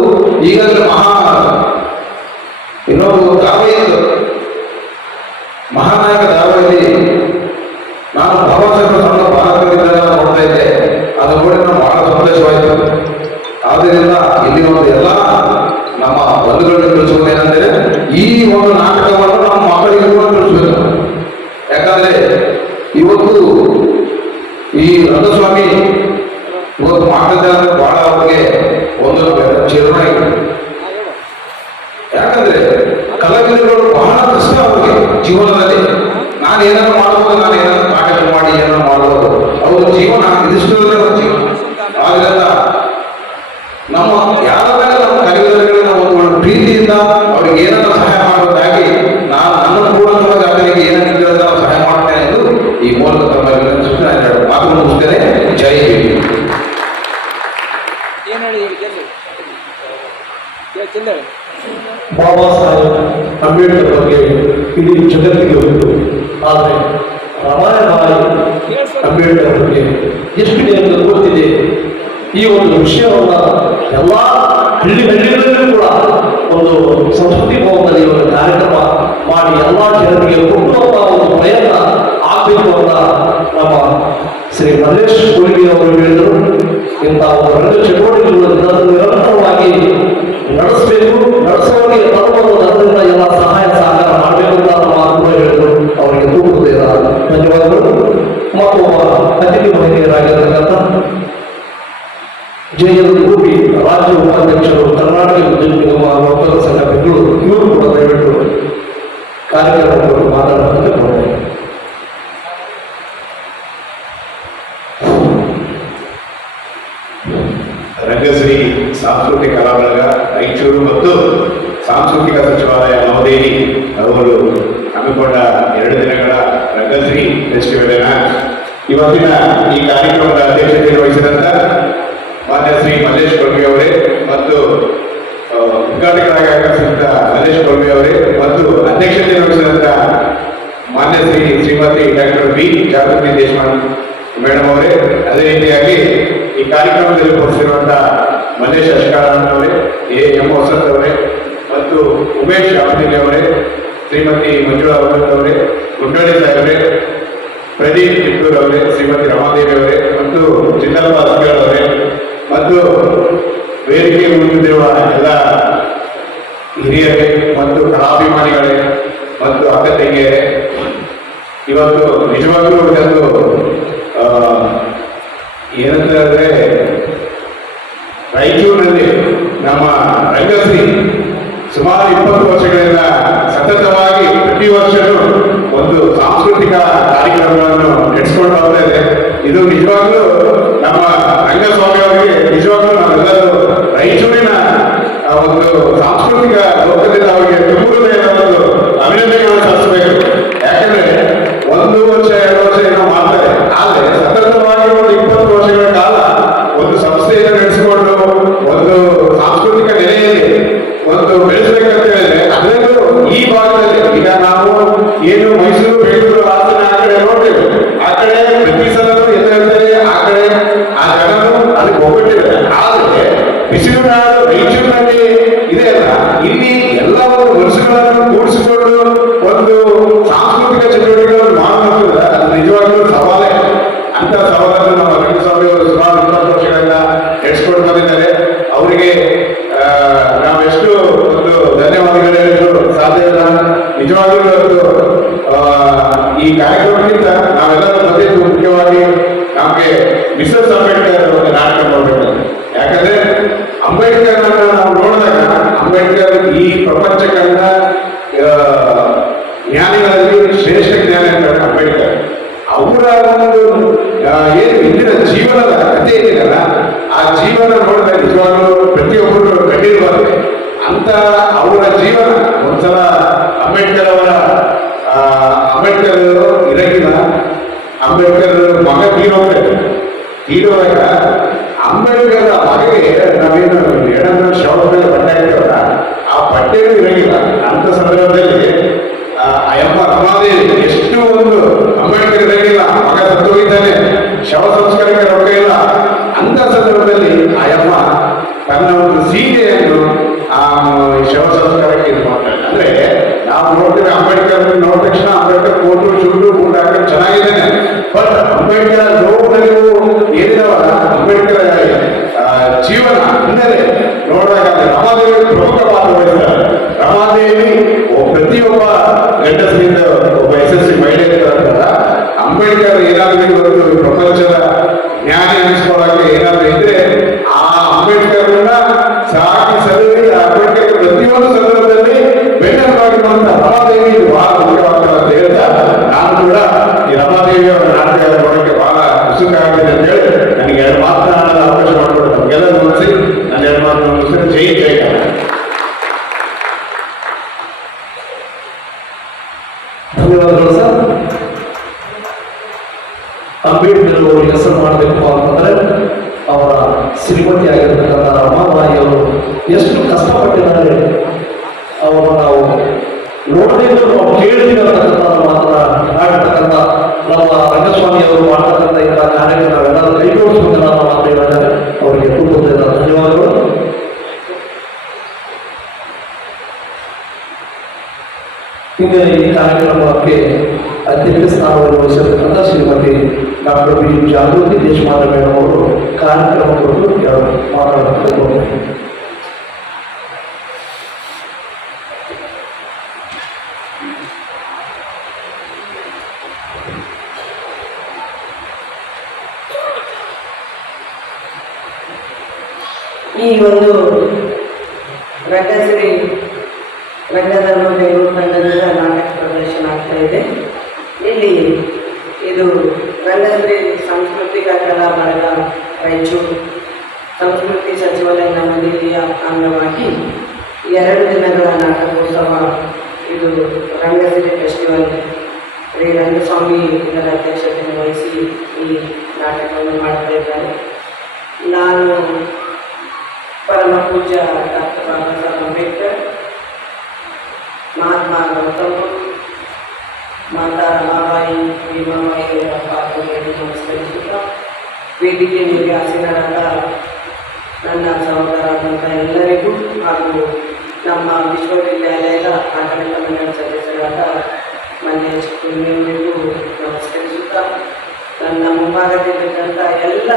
ಈಗಾಗಲೇ ಇನ್ನೊಂದು ಧಾರಾವಾಹಿ ಇತ್ತು, ಮಹಾನಾಯಕ ಧಾರಾವಾಹಿಯಲ್ಲಿ ನಾನು ಬಾಬಾ ಸಾಹೇಬ್ ಸಣ್ಣ ಭಾರತದಿಂದ ನೋಡ್ತಾ ಇದ್ದೆ. ಅದು ನೋಡಿ ನಾವು ಬಹಳ ಸಂತೋಷವಾಯಿತು. ಆದ್ದರಿಂದ ಇಲ್ಲಿ ಒಂದು ಎಲ್ಲ ನಮ್ಮ ಬಂಧುಗಳಿಗೆ ತಿಳಿಸುವುದೇನೆಂದರೆ ಈ ಒಂದು ನಾಟಕವನ್ನು ನಮ್ಮ ಮಕ್ಕಳಿಗೆ ಕೂಡ ತಿಳಿಸಬೇಕು. ಯಾಕಂದ್ರೆ ಇವತ್ತು ಈ ರಂಗಸ್ವಾಮಿ ಇವತ್ತು ಮಾಡ್ತಿದ್ದೆ ಅಂದ್ರೆ ಬಹಳ ಅವ್ರಿಗೆ ಒಂದು ಚಿರಣೆ. ಯಾಕಂದ್ರೆ ಕಲಾವಿದರುಗಳು ಬಹಳ ಕಷ್ಟ ಅವ್ರಿಗೆ ಜೀವನದಲ್ಲಿ. ನಾನು ಏನಾದ್ರು ಮಾಡ್ಬೋದು, ನಾನು ಏನಾದ್ರು ನಾಟಕ ಮಾಡಿ ಏನಾದ್ರು ಮಾಡ್ಬೋದು. ಅವ್ರ ಜೀವನ ಇದಿಷ್ಟೇ ಜೀವನ. ಆದ್ರಿಂದ ನಮ್ಮ ಯಾರ ಮೇಲೆ ನಮ್ಮ ಕಲಾವಿದರುಗಳಿಗೆ ನಾವು ಒಂದು ಪ್ರೀತಿಯಿಂದ ಅವ್ರಿಗೆ ಏನಾದ್ರು ಸಹಾಯ ಮಾಡೋದಾಗಿ ನಾನು ನನ್ನ ಪೂರ್ಣವಾಗಿ ಆತನಿಗೆ ಏನಾದ್ರು ಕೇಳಿದ್ರೆ ನಾವು ಸಹಾಯ ಮಾಡ್ತೇನೆ ಎಂದು ಈ ಮೂಲಕ ತಮ್ಮ ಸೂಚನೆ ಮಾತು ಮುಗಿಸ್ತೇನೆ. ಜೈ ಹಿಂದ್. ಬಾಬಾ ಸಾಹೇಬ್ ಅಂಬೇಡ್ಕರ್ ಬಗ್ಗೆ ಇಡೀ ಜಗತ್ತಿಗೆ ಉಂಟು. ಆದರೆ ರಮಾಬಾಯಿ ಅಂಬೇಡ್ಕರ್ ಬಗ್ಗೆ ಎಷ್ಟಿದೆ ಅಂತ ಗೊತ್ತಿದೆ. ಈ ಒಂದು ವಿಷಯವನ್ನ ಎಲ್ಲ ಹಳ್ಳಿಗಳಲ್ಲೂ ಕೂಡ ಒಂದು ಸಂಸ್ಕೃತಿ ಭವನದಲ್ಲಿ ಒಂದು ಕಾರ್ಯಕ್ರಮ ಮಾಡಿ ಎಲ್ಲ ಜನರಿಗೆ ಕೊಡುವಂತ ಒಂದು ಪ್ರಯತ್ನ ಆಗಬೇಕು ಅಂತ ನಮ್ಮ ಶ್ರೀ ಮಲ್ಲೇಶ್ ಕೊಡಗಿ ಅವರು ಹೇಳಿದರು. ಇಂತಹ ಒಂದು ರಂಗ ಚಟುವಟಿಕೆಗಳನ್ನು ನಿರಂತರವಾಗಿ ನಡೆಸಬೇಕು, ನಡೆಸುವವರಿಗೆ ತರುವುದು ಅದರಿಂದ ಎಲ್ಲ ಸಹಾಯ ಸಹಕಾರ ಮಾಡಬೇಕು ಅಂತ ನಮ್ಮ ಕೂಡ ಹೇಳಿದರು. ಅವರಿಗೆ ತುಂಬುವುದೇ ಧನ್ಯವಾದಗಳು. ಮತ್ತೊಬ್ಬ ಅತಿಥಿ ಮಹಿಳೆಯರಾಗಿರ್ತಕ್ಕಂಥ ಜೆಎಲ್ ಗೋಪಿ ರಾಜ್ಯ ಉಪಾಧ್ಯಕ್ಷರು, ಕರ್ನಾಟಕ ವಿದ್ಯುತ್ ನಿಗಮ ನೌಕರರ ಸಂಘ ಬೆಂಗಳೂರು, ಇವರು ಕೂಡ ದಯವಿಟ್ಟು ಕಾರ್ಯಕ್ರಮವನ್ನು ಮಾತಾಡುವಂತೆ ಕೋರುತ್ತೇನೆ. ರಂಗಶ್ರೀ ಸಾಂಸ್ಕೃತಿಕ ಕಲಾಬಳಗ ರಾಯಚೂರು ಮತ್ತು ಸಾಂಸ್ಕೃತಿಕ ಸಚಿವಾಲಯ ನವದೆಹಲಿ ಅವರು ಹಮ್ಮಿಕೊಂಡ 2 ದಿನಗಳ ರಂಗಶ್ರೀ ಫೆಸ್ಟಿವಲಿನ ಇವತ್ತಿನ ಈ ಕಾರ್ಯಕ್ರಮದ ಅಧ್ಯಕ್ಷತೆ ವಹಿಸಿದಂತ ಮಾನ್ಯ ಶ್ರೀ ಮಲ್ಲೇಶ್ ಕೊಡಗಿ ಅವರೇ ಮತ್ತು ಉದ್ಘಾಟಕರಾಗಿ ಆಗಮಿಸಿದಂತ ಮಲ್ಲೇಶ್ ಕೊಡಗಿ ಅವರೇ ಮತ್ತು ಅಧ್ಯಕ್ಷತೆ ವಹಿಸಿದಂತ ಮಾನ್ಯ ಶ್ರೀಮತಿ ಡಾಕ್ಟರ್ ಬಿ ಜಾಗೃತಿ ದೇಶಪಾಂಡೆ ಮೇಡಮ್ ಅವರೇ, ಅದೇ ರೀತಿಯಾಗಿ ಈ ಕಾರ್ಯಕ್ರಮದಲ್ಲಿ ಉಪಸ್ಥಿತಿರುವಂತಹ ಮಲ್ಲೇಶ್ ಅಶ್ಕಾರಣ್ಣವರೇ, ಎಂ ವಸಂತ್ ಅವರೇ ಮತ್ತು ಉಮೇಶ್ ರಾಮದಿಗೆ ಅವರೇ, ಶ್ರೀಮತಿ ಮಂಜುಳಾ ಅವರೇ, ಗುಂಡಳ್ಳಿ ಸಾಹೇಬ್ರೆ, ಪ್ರದೀಪ್ ಚಿತ್ತೂರ್ ಅವರೇ, ಶ್ರೀಮತಿ ರಮಾದೇವಿ ಅವರೇ ಮತ್ತು ಚಿನ್ನಪ್ಪ ಅಸ್ಕರ್ ಅವರೇ ಮತ್ತು ವೇದಿಕೆ ಮುಂದಿರುವ ಎಲ್ಲ ಹಿರಿಯರೇ ಮತ್ತು ಕಲಾಭಿಮಾನಿಗಳೇ ಮತ್ತು ಅಕ್ಕ ತಂಗಿಯರೇ, ಇವತ್ತು ನಿಜವಾಗ್ಲೂ ಇದೊಂದು ಏನಂತ ಹೇಳಿದ್ರೆ ರಾಯಚೂರಿನಲ್ಲಿ ನಮ್ಮ ರಂಗಶ್ರೀ ಸುಮಾರು 20 ವರ್ಷಗಳಿಂದ ಸತತವಾಗಿ ಪ್ರತಿ ವರ್ಷನೂ ಒಂದು ಸಾಂಸ್ಕೃತಿಕ ಕಾರ್ಯಕ್ರಮಗಳನ್ನು ನಡೆಸಿಕೊಂಡು ಬರ್ತಾ ಇದೆ. ಇದು ನಿಜವಾಗ್ಲೂ ನಮ್ಮ ರಂಗಸ್ವಾಮಿ ಅವರಿಗೆ ನಿಜವಾಗ್ಲೂ ನಾವೆಲ್ಲರೂ ರಾಯಚೂರಿನ ಒಂದು ಸಾಂಸ್ಕೃತಿಕ ಲೋಕದಿಂದ ಅವರಿಗೆ ತುಂಬುವುದೇನೋ ಒಂದು ಅಭಿನಂದನೆಗಳನ್ನು ಸಲ್ಲಿಸಬೇಕು. ಯಾಕಂದ್ರೆ 1 ವರ್ಷ 2 ವರ್ಷ ಏನೋ ಮಾಡ್ತಾರೆ, ಆದ್ರೆ ಸತತವಾಗಿ ಒಂದು 20 ವರ್ಷಗಳ ಕಾಲ ಒಂದು ಸಂಸ್ಥೆಯನ್ನು ನಡೆಸಿಕೊಂಡು ಒಂದು ಸಾಂಸ್ಕೃತಿಕ ನೆಲೆಯಲ್ಲಿ ಒಂದು ಬೆಳೆಸಬೇಕಂತ ಹೇಳಿದ್ರೆ ಅದರಲ್ಲೂ ಈ ಭಾಗದಲ್ಲಿ ಈಗ ನಾವು ಏನು ಮೈಸೂರು, ಬೆಂಗಳೂರು, ಹಾಸನ ಆ ಕಡೆ ನೋಡ್ತೇವೆ, ಆ ಕಡೆ ಪ್ರತಿ ಸಲನೂ ಎದುರಿದ್ದಾರೆ, ಆ ಕಡೆ ಆ ಜನರು ಅದಕ್ಕೆ ಹೋಗ್ಬಿಟ್ಟಿದ್ದಾರೆ. ಆದ್ರೆ ಬಿಸಿಲುನಾಡು ರಾಯಚೂರಿನಲ್ಲಿ ಇದೆ ಅಲ್ಲ, ಇಲ್ಲಿ ಎಲ್ಲ ಒಂದು ವರ್ಷಗಳನ್ನು ಕೂಡಿಸಿಕೊಂಡು ಒಂದು ಸಾಂಸ್ಕೃತಿಕ ಚಟುವಟಿಕೆಗಳನ್ನು ಮಾಡುವಂತಂದ್ರೆ ಅದು ನಿಜವಾಗ್ಲೂ ಸವಾಲೇ. ಅಂತ ಸವಾಲನ್ನು ನಮ್ಮ ರಂಗಸ್ವಾಮಿ ಅವರು ಸುಮಾರು 20 ವರ್ಷಗಳಿಂದ ನಡೆಸಿಕೊಂಡು ಬಂದಿದ್ದಾರೆ. ಅವರಿಗೆ ನಾವೆಷ್ಟು ಒಂದು ಧನ್ಯವಾದಗಳು ಹೇಳಲು ಸಾಧ್ಯವಿಲ್ಲ. ನಿಜವಾಗ್ಲೂ ಇವತ್ತು ಈ ಕಾರ್ಯಕ್ರಮಕ್ಕಿಂತ ನಾವೆಲ್ಲರೂ ಬಂದಿದ್ದು ಮುಖ್ಯವಾಗಿ ನಮಗೆ ಮಿಸಸ್ ಅಂಬೇಡ್ಕರ್ ಒಂದು ನಾಟಕ ನೋಡ್ಬೇಕು. ಯಾಕಂದ್ರೆ ಅಂಬೇಡ್ಕರ್ ನಾವು ನೋಡಿದಾಗ ಅಂಬೇಡ್ಕರ್ ಈ ಪ್ರಪಂಚ ಕಂಡ ಜ್ಞಾನಿಗಳಲ್ಲಿ ಶ್ರೇಷ್ಠ ಜ್ಞಾನಿ ಅಂತಾರೆ ಅಂಬೇಡ್ಕರ್. ಅವರ ಒಂದು ಏನು ಇಂದಿನ ಜೀವನದ ಕಥೆ ಇದೆಯಲ್ಲ, ಆ ಜೀವನ ನೋಡಿದಾಗ ನಿಜವಾಗ್ಲೂ ಪ್ರತಿಯೊಬ್ಬರು ಕಂಡಿರಬಾರ್ದು ಅಂತ ಅವರ ಜೀವನ ಒಂದ್ಸಲ ಅಂಬೇಡ್ಕರ್ ಇರಂಗಿಲ್ಲ. ಅಂಬೇಡ್ಕರ್ ಮಗ ತೀರೋದಾಗ ಅಂಬೇಡ್ಕರ್ ಮಗಗೆ ನಾವೇನು ಎಡಂದ್ರ ಶವ ಮೇಲೆ ಬಟ್ಟೆ ಹಾಕ್ತೇವಲ್ಲ, ಆ ಬಟ್ಟೆನೂ ಇರಂಗಿಲ್ಲ. ಅಂತ ಸಂದರ್ಭದಲ್ಲಿ ಅಯ್ಯಮ್ಮ ರಮಾದೇವಿ ಎಷ್ಟು ಒಂದು ಅಂಬೇಡ್ಕರ್ ಇರಂಗಿಲ್ಲ, ಮಗ ಸತ್ತೋಗಿದ್ದಾನೆ, ಶವ ಸಂಸ್ಕಾರಕ್ಕೆ ರೊಕ್ಕ ಇಲ್ಲ. ಅಂತ ಸಂದರ್ಭದಲ್ಲಿ ಅಯ್ಯಮ್ಮ ತನ್ನ ಒಂದು ಸೀತೆಯನ್ನು ಆ ಶವ ಸಂಸ್ಕಾರಕ್ಕೆ ಇದು ಮಾಡ್ತಾರೆ. ಅಂದ್ರೆ ನಾವು ನೋಡ್ತೀವಿ ಅಂಬೇಡ್ಕರ್ ನೋಡಿದ ತಕ್ಷಣ ಅಂಬೇಡ್ಕರ್ ಕೋಟು ಚುಟ್ಟು ಗುಂಡು ಹಾಕೊಂಡು ಚೆನ್ನಾಗಿದ್ದೇನೆ, ಬಟ್ ಅಂಬೇಡ್ಕರ್ ನೋವು ಏನಿದಾವಲ್ಲ, ಅಂಬೇಡ್ಕರ್ ಜೀವನ ಹಿನ್ನೆಲೆ ನೋಡಿದಾಗ ರಮಾದೇವಿ ಪ್ರಮುಖ ಪಾತ್ರ ವಹಿಸ್ತಾರೆ. ರಮಾದೇವಿ ಪ್ರತಿಯೊಬ್ಬ ಗಂಡಸರಿಂದ ಒಬ್ಬ ಯಶಸ್ವಿ ಮಹಿಳೆ ಇರ್ತಾರಲ್ಲ, ಅಂಬೇಡ್ಕರ್ ಏನಾದರೂ ಇವತ್ತು ಪ್ರಪಂಚದ ಜ್ಞಾನಿ ಅನಿಸ್ಕೊಳ್ಳೋಕೆ ಏನಾದರೂ ಇದ್ರೆ ಆ ಅಂಬೇಡ್ಕರ್ನ ಸಾಕಿ ಸಲುವಾಗಿ ಅಂಬೇಡ್ಕರ್ ಪ್ರತಿಯೊಂದು ಸಂದರ್ಭದಲ್ಲಿ ಬೆನ್ನೆಲುಬಾಗಿರುವಂತ ರಮಾದೇವಿ ಇದು ಬಹಳ ಮುಖ್ಯವಾಗ್ತದೆ ಅಂತ ಹೇಳ್ತಾ, ನಾನು ಕೂಡ ಈ ರಮಾದೇವಿ ಅವರ ನಾಟಕ ನೋಡೋಕೆ ಬಹಳ ಉತ್ಸುಕ ಆಗ್ತದೆ ಅಂತ ಹೇಳಿ ನನಗೆ 2 ಮಾತನಾಡಲು ಅವಕಾಶ ಮಾಡಿಕೊಟ್ಟು ನಮಗೆಲ್ಲ ನೋಡಿಸಿ ನನ್ನ 2 ಮಾತು ಮುಗಿಸಿದ್ರೆ ಜೈ ಜೈ ಕನ್ನಡ. ಧನ್ಯವಾದಗಳು ಸರ್. ಅಂಬೇಡ್ಕರ್ ಅವರು ಹೆಸರು ಮಾಡಬೇಕು ಅಂತಂದ್ರೆ ಅವರ ಶ್ರೀಮತಿ ಆಗಿರ್ತಕ್ಕಂಥ ರಮಾಬಾಯಿ ಅವರು ಎಷ್ಟು ಕಷ್ಟಪಟ್ಟಿದ್ದಾರೆ ಅವರು ನಾವು ನೋಡದಿದ್ದು ನಾವು ಕೇಳ್ತೀವಿ ಅಂತಕ್ಕಂಥ ಮಾತನಾಡ್ತಕ್ಕಂಥ ನಮ್ಮ ರಂಗಸ್ವಾಮಿ ಅವರು ಮಾಡ್ತಕ್ಕಂಥ ಇಂಥ ಕಾರ್ಯಕ್ಕೆ ನಾವೆಲ್ಲರೂ ಕೈ ಜೋಡಿಸಬೇಕನ್ನ ಮಾತು ಹೇಳಿದ್ದಾರೆ. ಅವರಿಗೆ ತುಂಬ ಧನ್ಯವಾದಗಳು. ಹಿಂದೆ ಈ ಕಾರ್ಯಕ್ರಮಕ್ಕೆ ಅಧ್ಯಕ್ಷ ಸ್ಥಾನವನ್ನು ವಹಿಸಿರ್ತಕ್ಕಂಥ ಶ್ರೀಮತಿ ಡಾಕ್ಟರ್ ಬಿ ಜಾಗೃತಿ ದೇಶಪಾಂಡೆ ಮೇಡಮ್ ಅವರು ಕಾರ್ಯಕ್ರಮ ಕುರಿತು ಮಾತನಾಡಬೇಕು. ಈ ಒಂದು ರಂಗಶ್ರೀ ರಂಗಧರ್ಮ ಬೆಂಗಳೂರು ತಂಡದಿಂದ ನಾಟಕ ಪ್ರದರ್ಶನ ಆಗ್ತಾ ಇದೆ. ಇಲ್ಲಿ ಇದು ರಂಗಶ್ರೀ ಸಾಂಸ್ಕೃತಿಕ ಕಲಾ ಬಳಗ ರಾಯಚೂರು ಸಂಸ್ಕೃತಿ ಸಚಿವಾಲಯ ನವದೆಹಲಿಯ ಅಂಗವಾಗಿ 2 ದಿನಗಳ ನಾಟಕೋತ್ಸವ, ಇದು ರಂಗಶ್ರೀ ಫೆಸ್ಟಿವಲ್ ಶ್ರೀ ರಂಗಸ್ವಾಮಿ ಇದರ ಅಧ್ಯಕ್ಷತೆಯನ್ನು ವಹಿಸಿ ಈ ನಾಟಕವನ್ನು ಮಾಡ್ತಾ ಇದ್ದಾರೆ. ನಾನು ಪರಮ ಪೂಜ್ಯ ಡಾಕ್ಟರ್ ಬಾಬಾ ಸಾಹೇಬ್ ಅಂಬೇಡ್ಕರ್, ಮಹಾತ್ಮ ಗೌತಮ್, ಮಾತಾ ರಮಾಬಾಯಿ, ಭೀಮಾಬಾಯಿ ಅವರ ಪಾತ್ರಗಳಿಗೆ ನಮಸ್ಕರಿಸುತ್ತಾ, ವೇದಿಕೆ ಮೇಲೆ ಆಸೀನರಾದ ನನ್ನ ಸಹೋದರರಾದಂಥ ಎಲ್ಲರಿಗೂ ಹಾಗೂ ನಮ್ಮ ವಿಶ್ವವಿದ್ಯಾಲಯದ ಆಡಳಿತ ಮಂಡಳಿ ಸದಸ್ಯರಾದ ಮಾನ್ಯ ಚಿಕ್ಕೂರಿಗೂ ನಮಸ್ಕರಿಸುತ್ತಾ, ನನ್ನ ಮುಂಭಾಗದಲ್ಲಿದ್ದಂಥ ಎಲ್ಲ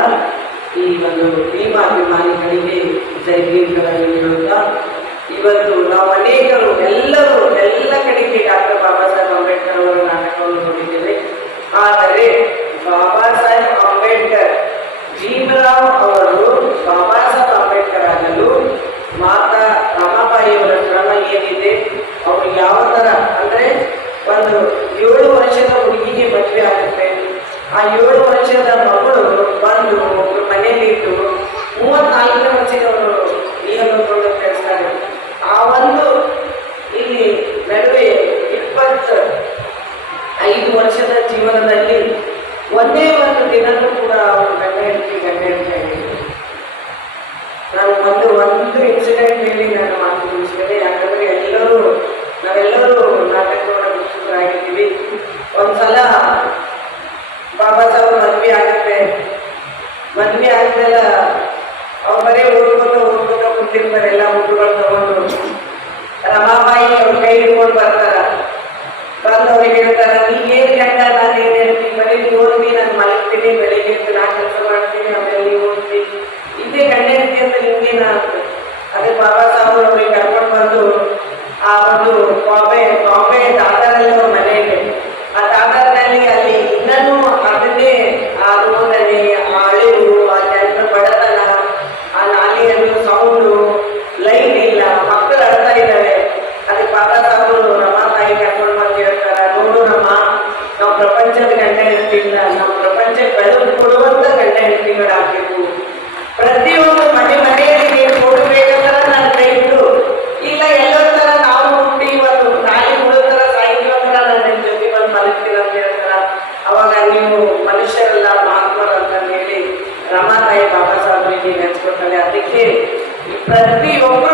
ಈ ಒಂದು ಭೀಮಾ ಅಭಿಮಾನಿಗಳಿಗೆ ಜೈ ಭೀಮ್ಗಳನ್ನು ಹೇಳುತ್ತಾ, ಇವತ್ತು ನಾವು ಅನೇಕರು ಎಲ್ಲರೂ ಎಲ್ಲ ಕಡೆಗೆ ಡಾಕ್ಟರ್ ಬಾಬಾ ಸಾಹೇಬ್ ಅಂಬೇಡ್ಕರ್ ಅವರ ನಾಟಕವನ್ನು ನೋಡಿದ್ದೇವೆ. ಆದರೆ ಬಾಬಾ ಸಾಹೇಬ್ ಅಂಬೇಡ್ಕರ್, ಭೀಮರಾವ್ ಅವರು ಬಾಬಾ ಸಾಹೇಬ್ ಅಂಬೇಡ್ಕರ್ ಆಗಲು ಮಾತಾ ರಮಾಬಾಯಿಯವರ ಶ್ರಮ ಏನಿದೆ 7 ವರ್ಷದ ಹುಡುಗಿಗೆ ಮದುವೆ ಆಗುತ್ತೆ. ಆ 7 ವರ್ಷದ ಮಗಳು ಬಂದು ಒಬ್ರು ಮನೆಯಲ್ಲಿ ಇದ್ದು 34ನೇ ವರ್ಷಕ್ಕೆ ಅವರು ಈಗಲೂ ಕೆಲಸ್ತಾರೆ. ಆ ಒಂದು ಇಲ್ಲಿ ನಡುವೆ 25 ವರ್ಷದ ಜೀವನದಲ್ಲಿ ಒಂದೇ ಒಂದು ದಿನನೂ ಕೂಡ ಅವರು ಗಂಡ ಹೆಂಡತಿ ನಾನು ಒಂದು ಇನ್ಸಿಡೆಂಟ್ ಹೇಳಿ ನಾನು ಮಾತು ಮುಗಿಸ್ತೇನೆ. ಯಾಕಂದ್ರೆ ನಾವೆಲ್ಲರೂ ನಾಟಕದೊಳಗೆ ಉತ್ಸುಕರಾಗಿದ್ದೀವಿ. ಒಂದ್ಸಲ ಬಾಬಾ ಸಾಹೇಬ್ ಮದ್ವೆ ಆಗುತ್ತೆ. ಮದ್ವೆ ಆದ್ಮೇಲೆ ಅವ್ರು ಬರೀ ಓದ್ಕೋತ ಕುಂತಿರ್ತಾರೆ. ಎಲ್ಲ ಹುಡುಗರು ತಗೊಂಡು ರಮಾಬಾಯಿ ಅವ್ರ ಕೈ ಹಿಡ್ಕೊಂಡು ಬರ್ತಾರ. ಬಂದು ಅವ್ರಿಗೆ ಹೇಳ್ತಾರ, ನೀವೇನು ಗಂಡ ನಾನೇನು ಹೇಳ್ತೀನಿ, ಬರೀ ನೀವು ಓದ್ತೀನಿ, ನಾನು ಮಲಗ್ತೀನಿ, ಬೆಳಿಗ್ಗೆ ನಾ ಕೆಲಸ ಮಾಡ್ತೀನಿ, ಆಮೇಲೆ ನೀವು ಓದ್ತೀನಿ, ಇದೇ ಗಂಡ ಹೆಂಡತಿ ಅಂತ ನಿಮ್ಗೇನ ಅಂತ. ಅದೇ ಬಾಬಾ ಸಾಹೇಬ್ ಅವ್ರಿಗೆ ಕರ್ಕೊಂಡು ಬಂದು ಆ ಒಂದು ಬಾಂಬೆ ದಾದರಲ್ಲಿ ಅವ್ರ ಮನೆ ಇದೆ. ಆ ದಾದರ್ನಲ್ಲಿ ಅಲ್ಲಿ ಇನ್ನೂ ಅದನ್ನೇ ಆ ರೋಡಲ್ಲಿ ಆ ಅಳಿವು, ಆ ಜನರ ಬಡತನ, ಆ ನಾಲಿಯನ್ನು ಸೌಂಡು, ಲೈಟ್ ಇಲ್ಲ, ಮಕ್ಕಳು ಅಳ್ತಾ ಇದ್ದಾವೆ. ಅದಕ್ಕೆ ಬಾಬಾ ಸಾಹೇಬರು ರಮಾ ತಾಯಿ ಕರ್ಕೊಂಡು ಬಂದು ಹೇಳ್ತಾರ, ನೋಡು ರಮ್ಮ, ನಾವು ಪ್ರಪಂಚದ ಗಂಡ ಹೆಂಡತಿಲ್ಲ, ನಾವು ಪ್ರಪಂಚಕ್ಕೆ ಬೆಳಕು ಕೊಡುವಂತ ಗಂಡ ಹೆಂಡತಿಗಳಾಗಬೇಕು. ಪ್ರತಿಯೊಂದು ಮನೆಯಲ್ಲಿ ನೀವು ಕೊಡಬೇಕಂದ್ರೆ ನನ್ನ ಕೈ ಇಟ್ಟು ಇಲ್ಲ ಎಲ್ಲರ ತರ ನಾವು ಹುಟ್ಟಿ ಇವತ್ತು ನಾಯಿ ಹುಡುಗರ ಸಾಹಿತ್ಯವಂತರ ನನ್ನ ಜೊತೆ ಬಂದು ಮಲಗ್ತೀರ ಅಂತ ಹೇಳ್ತಾರ. ಅವಾಗ ನೀವು ಮನುಷ್ಯರೆಲ್ಲ ಮಹಾತ್ಮರಂತ ಹೇಳಿ ರಮಾ ತಾಯಿ ಬಾಬಾ ಸಾಹೇಬರಿಗೆ ನೆನೆಸ್ಕೊಳ್ತಾಳೆ. ಅದಕ್ಕೆ ಪ್ರತಿಯೊಬ್ಬ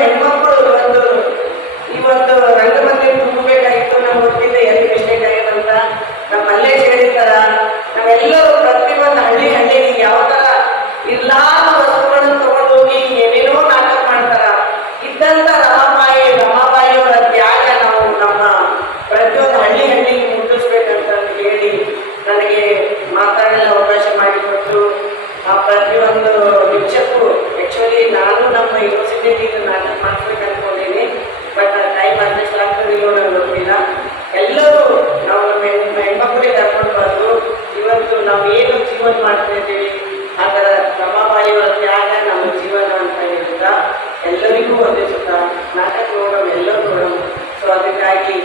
ಹೆಣ್ಮಕ್ಳು ಇವತ್ತು ರಂಗಮಂದಿರ ತುಂಬಬೇಕಾಗಿತ್ತು. ನಮ್ಗೆ ಗೊತ್ತಿಲ್ಲ ಎಲ್ಲಿ ಮಿಸ್ಟೇಕ್ ಆಗ್ಯದಂತ. ನಮ್ಮ ಮಲ್ಲೇಶ್ ಹೇಳಿರ್ತಾರ, ನಾವೆಲ್ಲರೂ ಪ್ರತಿಯೊಂದು ಹಳ್ಳಿಗೆ ಯಾವ ತರ ಇರ್ಲಾದ ವಸ್ತುಗಳನ್ನು ತಗೊಂಡೋಗಿ ಏನೇನೋ ನಾಟಕ ಮಾಡ್ತಾರ. ಇದ್ದಂತ ರಮಾಬಾಯಿಯವರ ತ್ಯಾಗ ನಾವು ನಮ್ಮ ಪ್ರತಿಯೊಂದು ಹಳ್ಳಿಗೆ ಮುಟ್ಟಿಸ್ಬೇಕಂತ ಹೇಳಿ ನನಗೆ ಮಾತಾಡಲು ಅವಕಾಶ ಮಾಡಿಕೊಟ್ಟು ಆ ಪ್ರತಿಯೊಂದು ಶಿಕ್ಷಕರು ಆಕ್ಚುಲಿ ನಾನು ನಮ್ಮ ಯೂನಿವರ್ಸಿಟಿಯಲ್ಲಿ ನಾಟಕ ಮಾಡಿಸ್ಬೇಕು ಅನ್ಕೊಂಡಿದ್ದೀನಿ. ಬಟ್ ಟೈಮ್ ಅಡ್ಜಸ್ಟ್ ಆಗ್ತದಿಲ್ಲೋ ನನಗೆ ಗೊತ್ತಿಲ್ಲ. ಎಲ್ಲರೂ ನಾವು ನಮ್ಮ ಹೆಣ್ಮಕ್ಳಿಗೆ ಕರ್ಕೊಂಡು ಬಂದು ಇವತ್ತು ನಾವು ಏನು ಜೀವನ ಮಾಡ್ತಾ ಇದ್ದೀವಿ ಆ ಥರ ರಮಾಬಾಯಿಯವರ ತ್ಯಾಗ ನಮ್ಮ ಜೀವನ ಅಂತ ಹೇಳ್ತಾ ಎಲ್ಲರಿಗೂ ಒಂದೇ ಸುತ್ತ ನಾಟಕ ನೋಡೋಣ, ಎಲ್ಲರೂ ನೋಡೋಣ. ಸೊ ಅದಕ್ಕಾಗಿ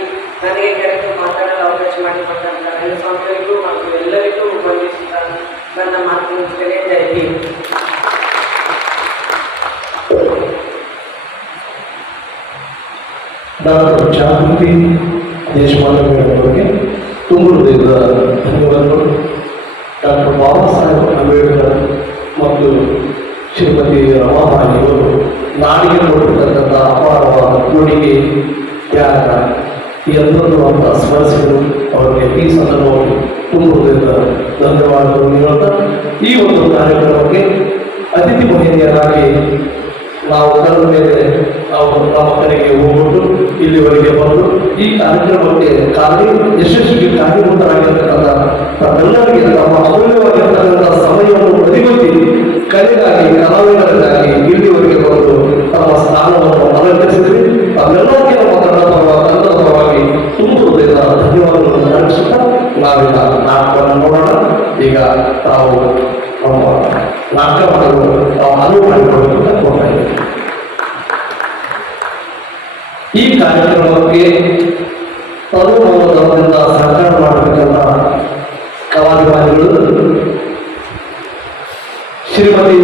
ನನಗೆ ಕರೆದು ಮಾತಾಡಲು ಅವಕಾಶ ಮಾಡಿಕೊಟ್ಟಂತ ರಂಗಸ್ವಾಮಿಯವರಿಗೂ ಮತ್ತು ಎಲ್ಲರಿಗೂ ವಂದಿಸುತ್ತಾ ನನ್ನ ಮಾತು ಮುಗಿಸ್ತೇನೆ. ಜೈ ಹಿಂದ್. ಡಾಕ್ಟರ್ ಜಾಗೃತಿ ದೇಶಪಾಂಡೆ ತುಂಬ ಹೃದಯದ ಧನ್ಯವಾದಗಳು. ಡಾಕ್ಟರ್ ಬಾಬಾ ಸಾಹೇಬ್ ಅಂಬೇಡ್ಕರ್ ಮತ್ತು ಶ್ರೀಮತಿ ರಮಾಬಾಯಿಯವರು ನಾಡಿಗೆ ಕೊಟ್ಟಿರ್ತಕ್ಕಂಥ ಅಪಾರವಾದ ಕೊಡುಗೆ, ತ್ಯಾಗ ಎಲ್ಲರೂ ಅಂತ ಸ್ಮರಿಸಿದರು. ಅವರಿಗೆ ಈ ಸಂದರ್ಭವಾಗಿ ತುಂಬ ಹೃದಯದ ಧನ್ಯವಾದಗಳು ನೀಡುತ್ತಾ ಈ ಒಂದು ಕಾರ್ಯಕ್ರಮಕ್ಕೆ ಅತಿಥಿ ಮಹಿಳೆಯರಾಗಿ ನಾವು ಕರೆದ ಮೇಲೆ ಅವರು ನಮ್ಮ ಕಡೆಗೆ ಹೋಗ್ಬಿಟ್ಟು ಇಲ್ಲಿವರೆಗೆ ಬಂದು ಈ ಕಾರ್ಯಕ್ರಮಕ್ಕೆ ಯಶಸ್ವಿಗೆ ಕಾರ್ಯಭೂತರಾಗಿರ್ತಕ್ಕಂಥ ತಮ್ಮೆಲ್ಲರಿಗೆ ತಮ್ಮ ಅಮೂಲ್ಯವಾಗಿರ್ತಕ್ಕಂಥ ಸಮಯವನ್ನು ಬದಿಗೊತ್ತಿ ಕಲೆಗಾಗಿ ಕಲಾವಿದರಿಗಾಗಿ ಇಲ್ಲಿವರೆಗೆ ಬಂದು ತಮ್ಮ ಸ್ಥಾನವನ್ನು ಅಲಂಕರಿಸಿದ್ವಿ. ತಮ್ಮೆಲ್ಲರಿಗೆ ನಮ್ಮ ತಂಡದ ಪರವಾಗಿ ತುಂಬ ಹೃದಯದ ಧನ್ಯವಾದಗಳನ್ನು ಅರ್ಪಿಸುತ್ತಾ ನಾವೀಗ ನಾಟಕವನ್ನು ನೋಡೋಣ. ಈಗ ತಾವು ನಮ್ಮ ನಾಟಕ ಮಾಡಲು ನಾವು ಅನುವು ಮಾಡಿಕೊಡಬೇಕು ಅಂತ ಕೋರ್ತಾ ಇದ್ದೀವಿ. ಈ ಕಾರ್ಯಕ್ರಮಕ್ಕೆ ತನುಮನದಿಂದ ಸಹಕಾರ ಮಾಡಬೇಕಂತ ಕಲಾವಿದರುಗಳು ಶ್ರೀಮತಿ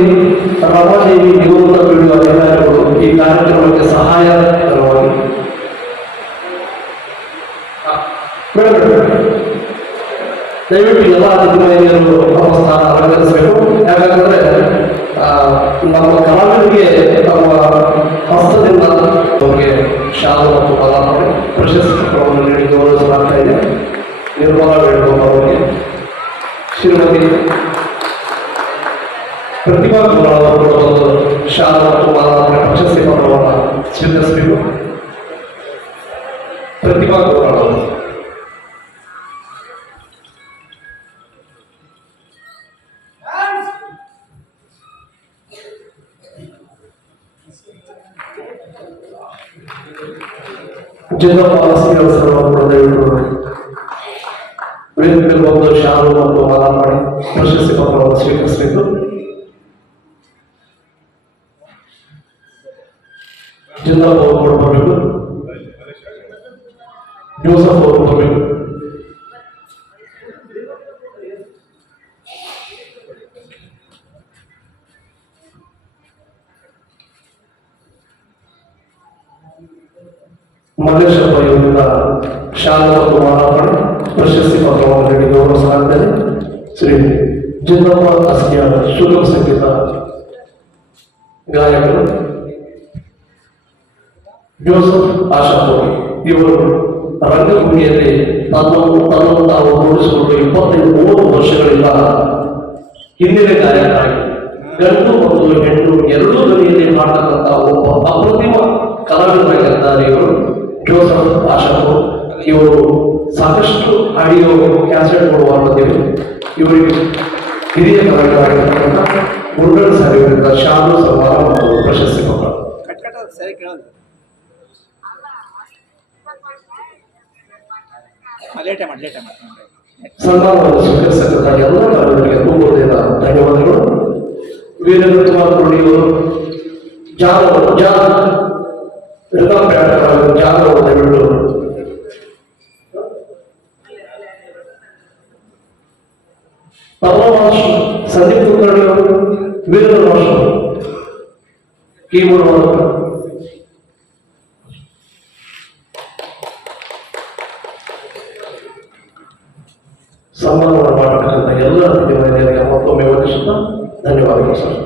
ರಮಾದೇವಿ ನಿವೃತ್ತ ಬೀಳುವ ಅಧಿಕಾರಿಗಳು ಈ ಕಾರ್ಯಕ್ರಮಕ್ಕೆ ಸಹಾಯಕರವಾಗಿ ದಯವಿಟ್ಟು ಎಲ್ಲ ಅಧಿಕಾರಿಗಳು ನಮ್ಮ ಸ್ಥಾನ ಅಲಂಕರಿಸಬೇಕು. ಯಾಕಂದ್ರೆ ನಮ್ಮ ಕಲಾವಿದರಿಗೆ ತಮ್ಮ ಹಸ್ತದಿಂದ ಅವರಿಗೆ ಶಾಲು ಮತ್ತು ಕಲಾಪಡೆ ಪ್ರಶಸ್ತಿಗಳನ್ನು ನೀಡಿ ಗೌರವಿಸಲಾಗ್ತಾ ಇದೆ. ನಿರ್ಮಲಾ ವೇಣುಗೋಪಾಲ್ ಅವರಿಗೆ ಶ್ರೀಮತಿ ಪ್ರತಿಭಾ ಗೋಪಾಲ್ ಅವರು ಬಂದು ಶಾಲು ಮತ್ತು ಕಲಾಪಡೆ ಪ್ರಶಸ್ತಿ ಪತ್ರವನ್ನು ಸ್ವೀಕರಿಸಬೇಕು. ಪ್ರತಿಭಾ ಗೋಪಾಲ್ ಅವರು ಜಿಲ್ಲಾ ಪಾಲಿಸಿ ಅವಸರವನ್ನು ದಯವಿಟ್ಟು ವೇದಿಕೆ ಬಂದು ಶಾಲು ಮತ್ತು ಮಾಲ ಮಾಡಿ ಪ್ರಶಸ್ತಿ ಪತ್ರವನ್ನು ಸ್ವೀಕರಿಸಬೇಕು. ಜಿಲ್ಲಾ ಕೊಡಬೇಕು. ಜೋಸಫ್ ಅವರು ಬರಬೇಕು. ಮಲ್ಲೇಶಪ್ಪ ಇವರಿಂದ ಶಾಲಾ ಮತ್ತು ಮಾರಾಪಣೆ ಪ್ರಶಸ್ತಿ ಪತ್ರವನ್ನು ನೀಡಿ ಗೌರವಿಸಲಾಗುತ್ತದೆ. ಶ್ರೀ ಜಿನ್ನಪ್ಪ ಅಸ್ಕಿಯಾರ್ ಸುಗಮ ಸಂಗೀತ ಗಾಯಕರು, ಜೋಸಫ್ ಆಶಾಪುರ್ ಇವರು ರಂಗಭೂಮಿಯಲ್ಲಿ ತನ್ನನ್ನು ತಾವು ರೂಢಿಸಿಕೊಂಡು 25-30 ವರ್ಷಗಳಿಂದ ಹಿನ್ನೆಲೆ ಗಾಯಕರಾಗಿ ಗಂಡು ಮತ್ತು ಹೆಣ್ಣು ಎರಡೂ ಧ್ವನಿಯಲ್ಲಿ ಮಾಡತಕ್ಕಂಥ ಒಬ್ಬ ಅಪ್ರತಿಮ ಕಲಾವಿದರಾಗಿದ್ದಾರೆ ಇವರು ಜೋಸಫ್ ಆಶಾಪುರ್. ಇವರು ಸಾಕಷ್ಟು ಆಡಿಯೋ ಕ್ಯಾಸೆಟ್ಗಳು ಹೊರಬಂದಿವೆ. ಇವರಿಗೆ ಹಿರಿಯ ಕಲಾವಿದರಾಗಿರ್ತಕ್ಕಂಥ ಗುರುಗಳು ಸರ್ ಇವರಿಂದ ಶಾಲು ಸನ್ಮಾನ ಮತ್ತು ಪ್ರಶಸ್ತಿ ಪತ್ರ. ಸನ್ಮಾನವನ್ನು ಸ್ವೀಕರಿಸತಕ್ಕಂಥ ಎಲ್ಲ ಕಲಾವಿದರಿಗೆ ತುಂಬುವುದಿಲ್ಲ ಧನ್ಯವಾದಗಳು. ವೀರೇಂದ್ರ ಕುಮಾರ್ ಕೊಂಡಿಯವರು ಜಾನವರು ದಯವಿಟ್ಟು ಸಂದೀಪ್ ಕುಲಕರ್ಣಿ ಅವರು, ವೀರೇಂದ್ರ ಮಾಸ್ಟರ್ ಕೀಬೋರ್ಡ್ ಅವರು, ಸನ್ಮಾನವನ್ನು ಮಾಡತಕ್ಕಂಥ ಎಲ್ಲ ಅತಿಥಿಗಳಿಗೆ ಮತ್ತೊಮ್ಮೆ ವಂದಿಸುತ್ತಾ ಧನ್ಯವಾದಗಳು ಸರ್.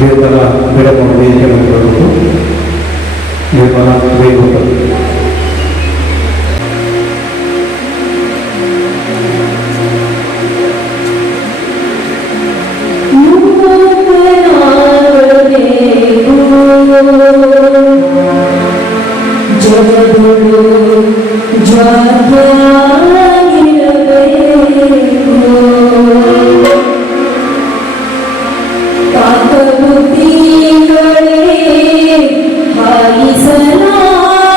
ನಿರ್ಮಲ ಮೇಡಮ್ ವೇದಿಕೆ ಬರಬೇಕು. ನಿರ್ಮಲ ವೇದಿಕೆ ಹಾರಿಸಲಾ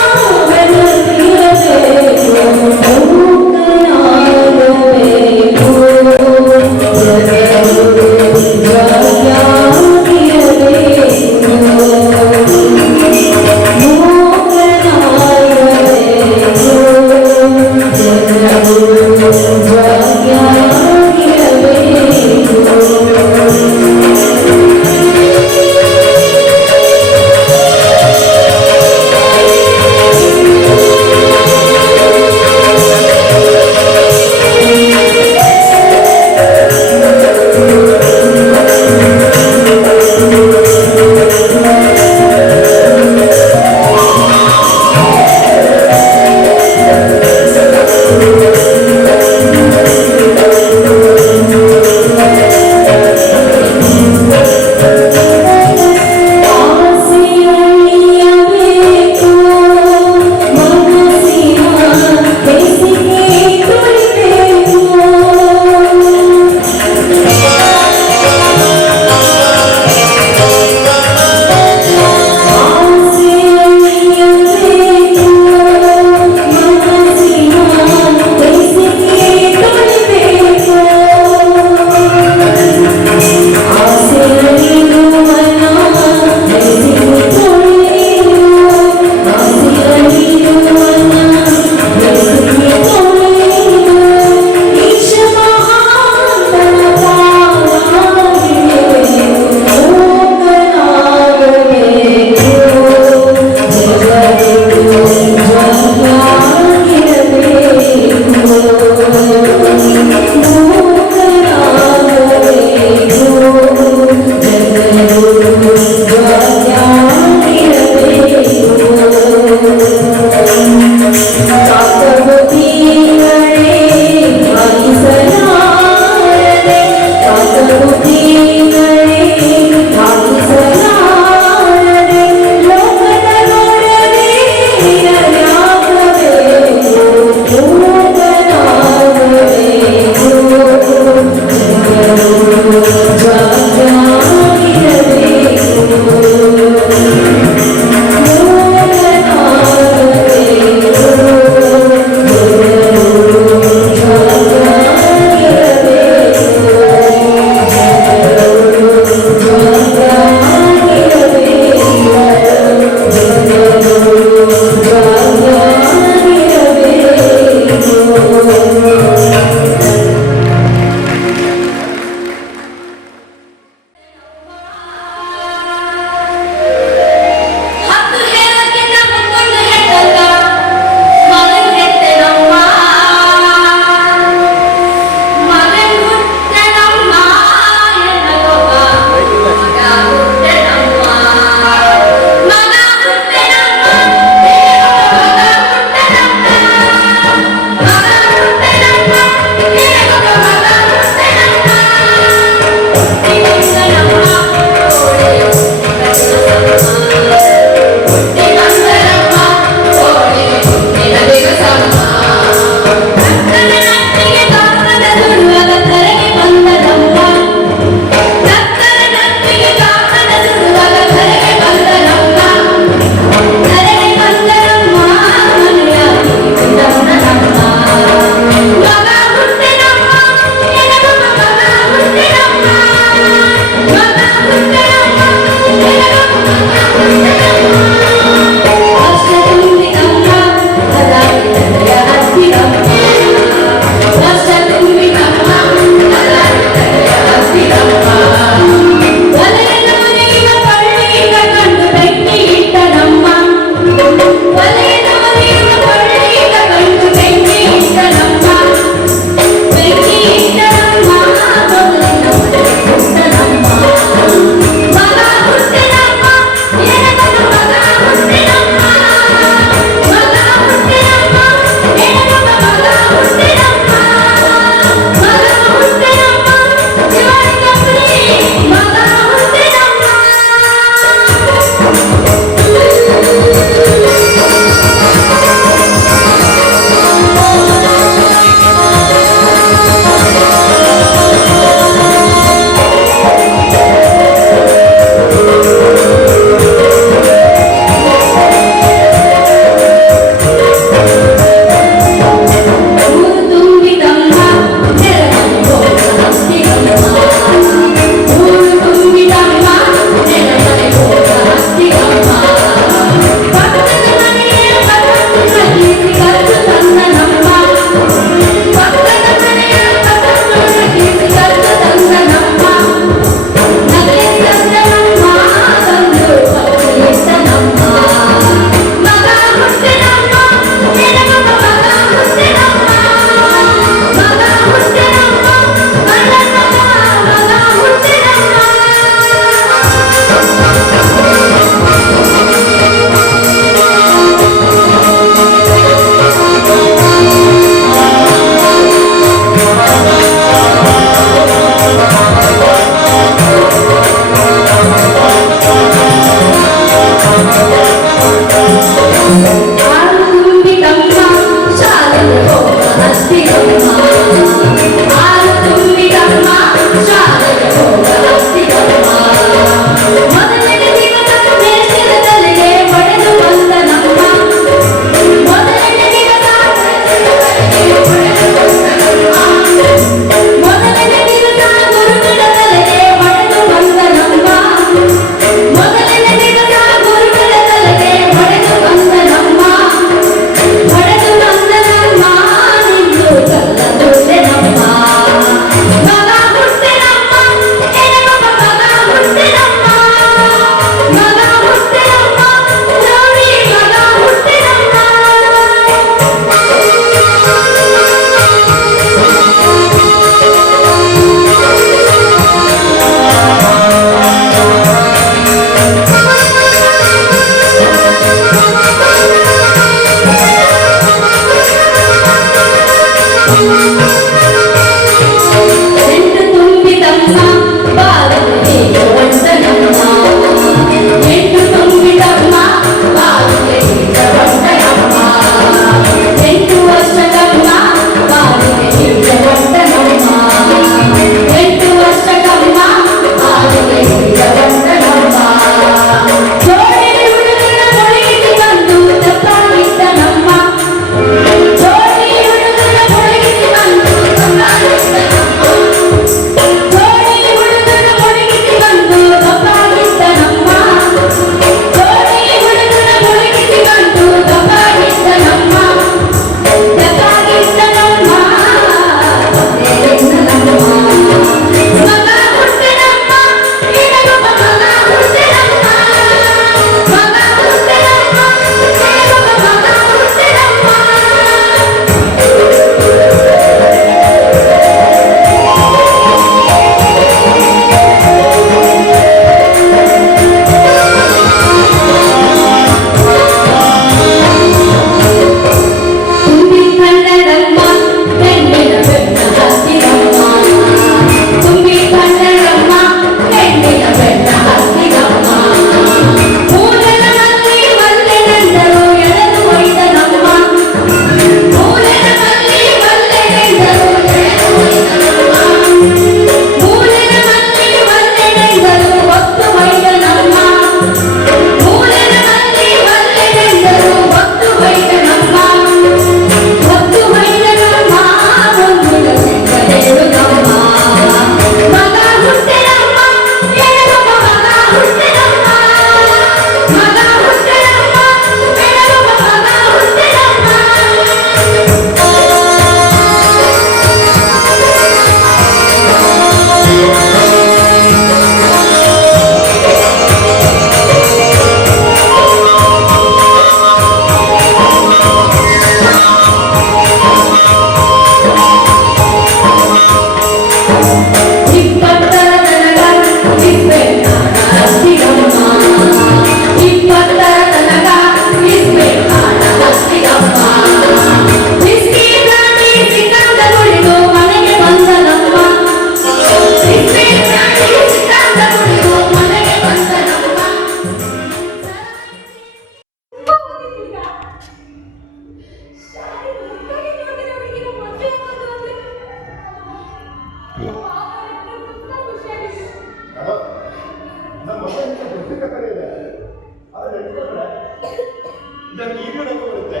ನನಗೆ ಈಗಲೂ ನಗು ಬರುತ್ತೆ.